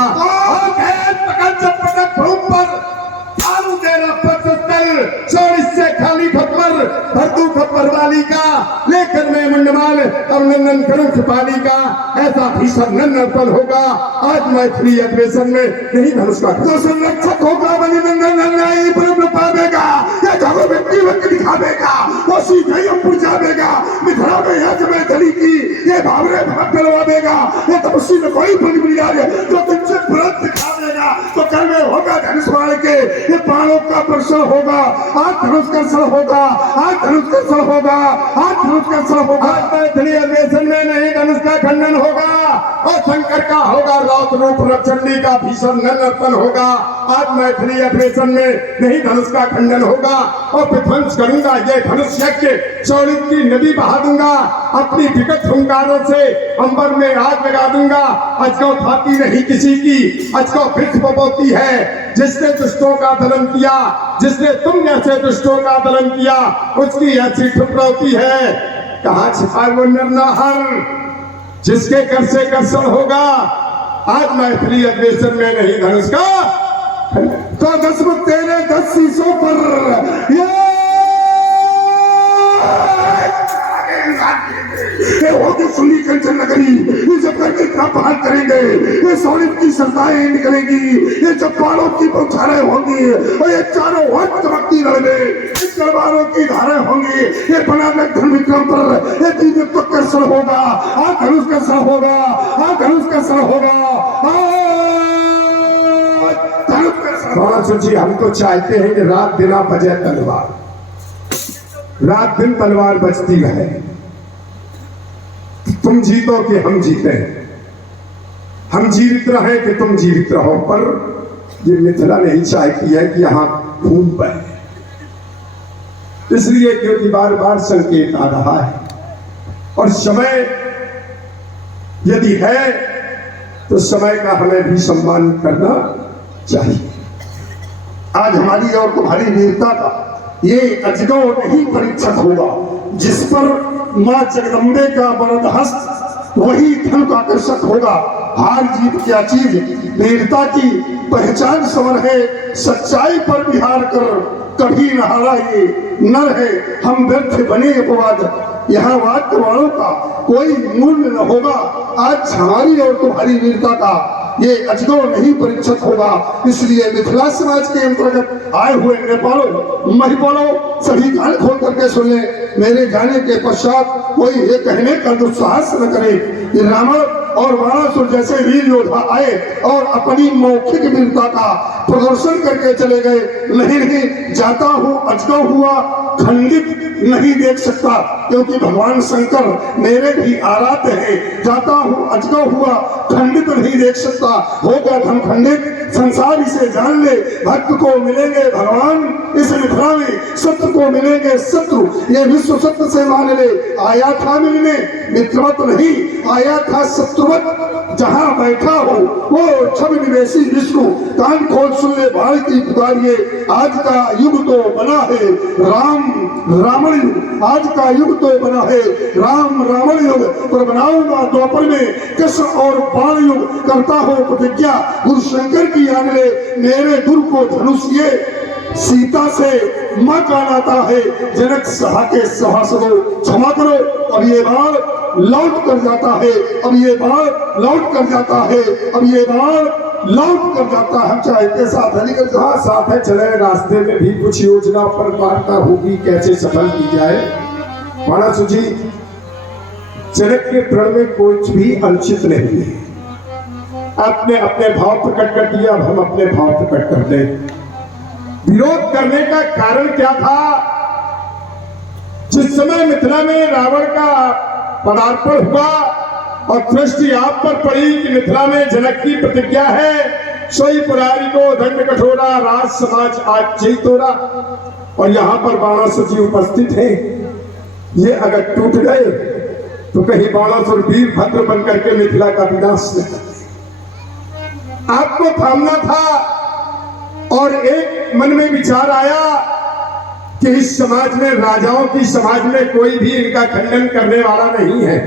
से खाली खप्पर भरतू खप्पर वाली का लेकर में मुंडमाल और नंदन करुख पाली का ऐसा भीषण नंदन होगा। आज मैथिली अधिवेशन में नहीं धनुष का तो संरक्षक होगा, बनी नंदन पावेगा या जगह व्यक्ति व्यक्ति दिखावेगा, वो सीधे ऊपर जावेगा, मिथिला में यह जब दली की ये भावरे भाग करवावेगा, ये तपस्वी में कोई बड़ी बुनियाद जो तुमसे व्रत दिखावेगा तो कल में होगा धनुष वाले के ये प्राणों का प्रसव होगा। आज धनुष का क्षण होगा, आज धनुष का क्षण होगा, आज धनुष का क्षण होगा। मैथिली अधिवेशन में नहीं धनुष का खंडन होगा और शंकर का होगा रौद्र रूप रचंडी का भीषण नर्तन होगा। आज मैथिली अधिवेशन में नहीं धनुष का खंडन होगा और विध्वंस करूंगा ये धनुष यज्ञ, शौरिक की नदी बहा दूंगा, अपनी विकट हुंकारों से अंबर में आग लगा दूंगा। अजगौ थाती नहीं किसी की, अजगौ वृक्ष बबोती है, जिसने दुष्टों का दलन किया, जिसने तुम जैसे दुष्टों का दलन किया, उसकी ऐसी ठुकराती है। कहाँ छिपा वो नरनाहर जिसके कर से कर्षण होगा। आज मैथिली अधिवेशन में नहीं धनुष का तो 10 तेरे 10 शीशों पर ये होगी सुनी कंचन नगरी, ये जब करके प्रहार करेंगे, ये सौरित की सरताएं निकलेंगी, ये चप्पालों की बौछारें होंगी और ये चारों वक्त चमकती लड़े, इस तलवारों की धारें होंगी, ये बना धन विक्रम पर ये दिव्य कर्षण होगा। आज धनुष का क्षण होगा, आज धनुष का क्षण होगा, धनुष का क्षण। सोचिए, हम तो चाहते हैं कि रात दिन बजे तलवार, रात दिन तलवार बजती रहे, तुम जीतो कि हम जीते, हम जीवित रहे कि तुम जीवित रहो। पर ये मिथिला नहीं चाहती है कि यहां खून बहे, इसलिए क्योंकि बार बार संकेत आ रहा है और समय यदि है तो समय का हमें भी सम्मान करना चाहिए। आज हमारी और तुम्हारी वीरता का ये अजगौ नहीं परीक्षक होगा, जिस पर मां जगदम्बे का वरद हस्त वही धन का आकर्षक होगा। हार जीत क्या चीज, वीरता की पहचान समर है, सच्चाई पर विहार कर कभी न हारा ये नर है। हम व्यर्थ बने अपवाद, यहाँ वाक्य वालों का कोई मूल्य न होगा। आज हमारी और तुम्हारी वीरता का ये अजगौ नहीं परीक्षक होगा। इसलिए मिथिला समाज के अंतर्गत आए हुए नेपालों, महिपालों सभी कान खोल करके सुने। मेरे जाने के पश्चात कोई ये कहने का दुस्साहस न करे कि रावण और बाणासुर जैसे वीर योद्धा आए और अपनी मौखिक वीरता का प्रदर्शन करके चले गए। नहीं, जाता हूँ अजगौ हुआ खंडित नहीं देख सकता, क्योंकि भगवान शंकर मेरे भी आराध्य हैं। जाता हूँ अजगौ हुआ खंडित नहीं देख सकता, होगा धन खंडित संसार इसे जान ले। भक्त को मिलेंगे भगवान, इस मिथिला में सत्य को मिलेंगे शत्रु, ये विश्व सत्य से मान ले। आया था मिलने मित्रवत नहीं, आया था शत्रुवत। जहां बैठा हो वो छवि निवेशी विष्णु, कान खोल सुन ले बाण की पुकारिये। आज का युग तो बना है राम रावण युग, आज का युग तो बना है राम रावण युग, पर बनाऊंगा द्वापर में कृष्ण और बाण युग। करता हो प्रतिज्ञा गुरु शंकर की आन ले, मेरे गुरु को धनुष ये सीता से मां का नाता है। जनक सभा के सभासदों क्षमा करो, अब ये बाण लौट कर जाता है, अब ये बाण लौट कर जाता है, अब ये बाण लौट कर जाता है। चाहे के साथ है, लेकिन जहाँ साथ है चले, रास्ते में भी कुछ योजना पर वार्ता होगी कैसे सफल की जाए। महाराज जी, जनक के प्रण में कुछ भी अनुचित नहीं है। आपने अपने भाव प्रकट कर दिया, अब हम अपने भाव प्रकट कर दें। विरोध करने का कारण क्या था? जिस समय मिथिला में रावण का पदार्पण हुआ और दृष्टि आप पर पड़ी कि मिथिला में जनक की प्रतिज्ञा है, सोई पुरारी को दंड कठोरा, राज समाज आज जई तोरा। और यहाँ पर बाणासुर जी उपस्थित हैं। ये अगर टूट गए तो कहीं बाणासुर वीर भद्र बन करके मिथिला का विनाश न कर। आपको थामना था और एक मन में विचार आया कि इस समाज में, राजाओं की समाज में कोई भी इनका खंडन करने वाला नहीं है,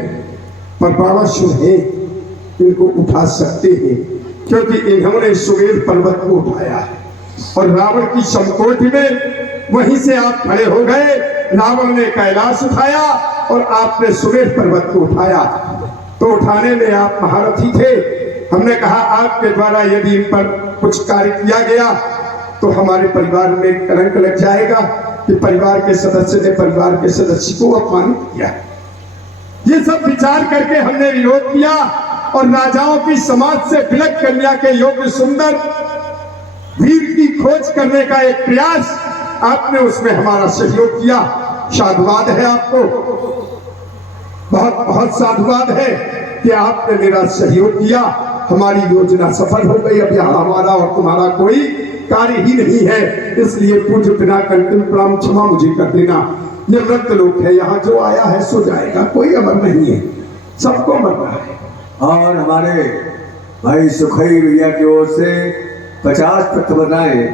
पर बाबा सुहे इनको उठा सकते हैं, क्योंकि इन्होंने सुमेर पर्वत को उठाया है। और रावण की समकोटि में वहीं से आप खड़े हो गए। रावण ने कैलाश उठाया और आपने सुमेर पर्वत को उठाया, तो उठाने में आप महारथी थे। हमने कहा आपके द्वारा यदि इन पर कुछ कार्य किया गया तो हमारे परिवार में कलंक लग जाएगा कि परिवार के सदस्य ने परिवार के सदस्य को अपमानित किया। ये सब विचार करके हमने विरोध किया और राजाओं की समाज से बिलक कन्या के योग्य सुंदर वीर की खोज करने का एक प्रयास, आपने उसमें हमारा सहयोग किया। साधुवाद है आपको, बहुत बहुत साधुवाद है कि आपने मेरा सहयोग किया। हमारी योजना सफल हो गई। अब यहाँ हमारा और तुम्हारा कोई कार्य ही नहीं है, इसलिए पूज्य बिना कंटन प्रणाम क्षमा मुझे कर देना। ये मृत लोक है, यहाँ जो आया है सो जाएगा, कोई अमर नहीं है, सबको मरना है। और हमारे भाई सुखई भैया की ओर से 50 पत्र बनाए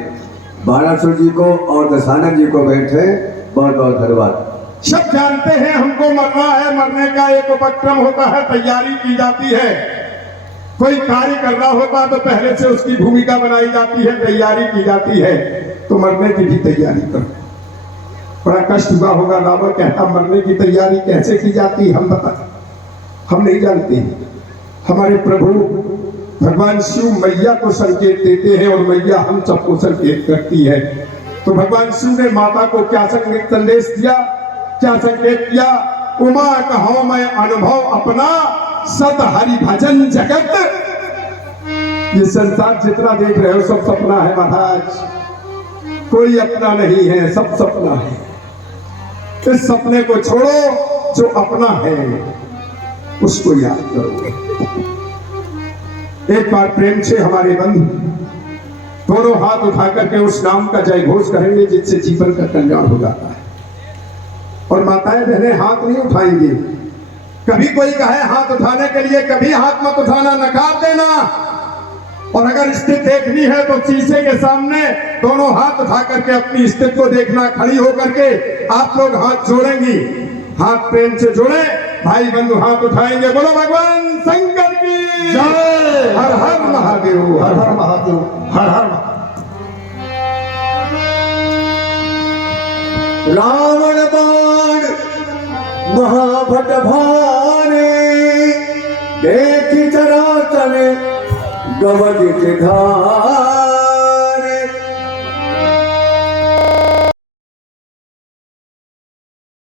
बाणासुर जी को और दशानक जी को बैठे। बहुत बहुत धन्यवाद। सब जानते हैं हमको मरना है, मरने का एक उपक्रम होता है, तैयारी की जाती है। कोई कार्य करना होता तो पहले से उसकी भूमिका बनाई जाती है, तैयारी की जाती है। तो मरने की भी तैयारी करो। बड़ा कष्ट हुआ होगा, रावण कहता मरने की तैयारी कैसे की जाती है हम बता, हम नहीं जानते। हमारे प्रभु भगवान शिव मैया को संकेत देते हैं और मैया हम सबको संकेत करती है। तो भगवान शिव ने माता को क्या संदेश दिया, क्या संकेत किया? उमा कहो मैं अनुभव अपना, सत हरि भजन जगत। ये संसार जितना देख रहे हो सब सपना है महाराज, कोई अपना नहीं है, सब सपना है। इस सपने को छोड़ो, जो अपना है उसको याद करो। एक बार प्रेम से हमारे बंधु दोनों हाथ उठा करके उस नाम का जय घोष करेंगे जिससे जीवन का कल्याण हो जाता है। और माताएं बहनें हाथ नहीं उठाएंगे। कभी कोई कहे हाथ उठाने के लिए, कभी हाथ मत उठाना, नकार देना। और अगर स्थिति देखनी है तो शीशे के सामने दोनों हाथ उठा करके अपनी स्थिति को देखना, खड़ी होकर के आप लोग हाथ जोड़ेंगी। हाथ प्रेम से जोड़े, भाई बंधु हाथ उठाएंगे। बोलो भगवान शंकर की जय। हर हर महादेव, हर हर महादेव, हर हर महादेव। रावण बाण महाभट भारे, देखी चराचर गवदित धार।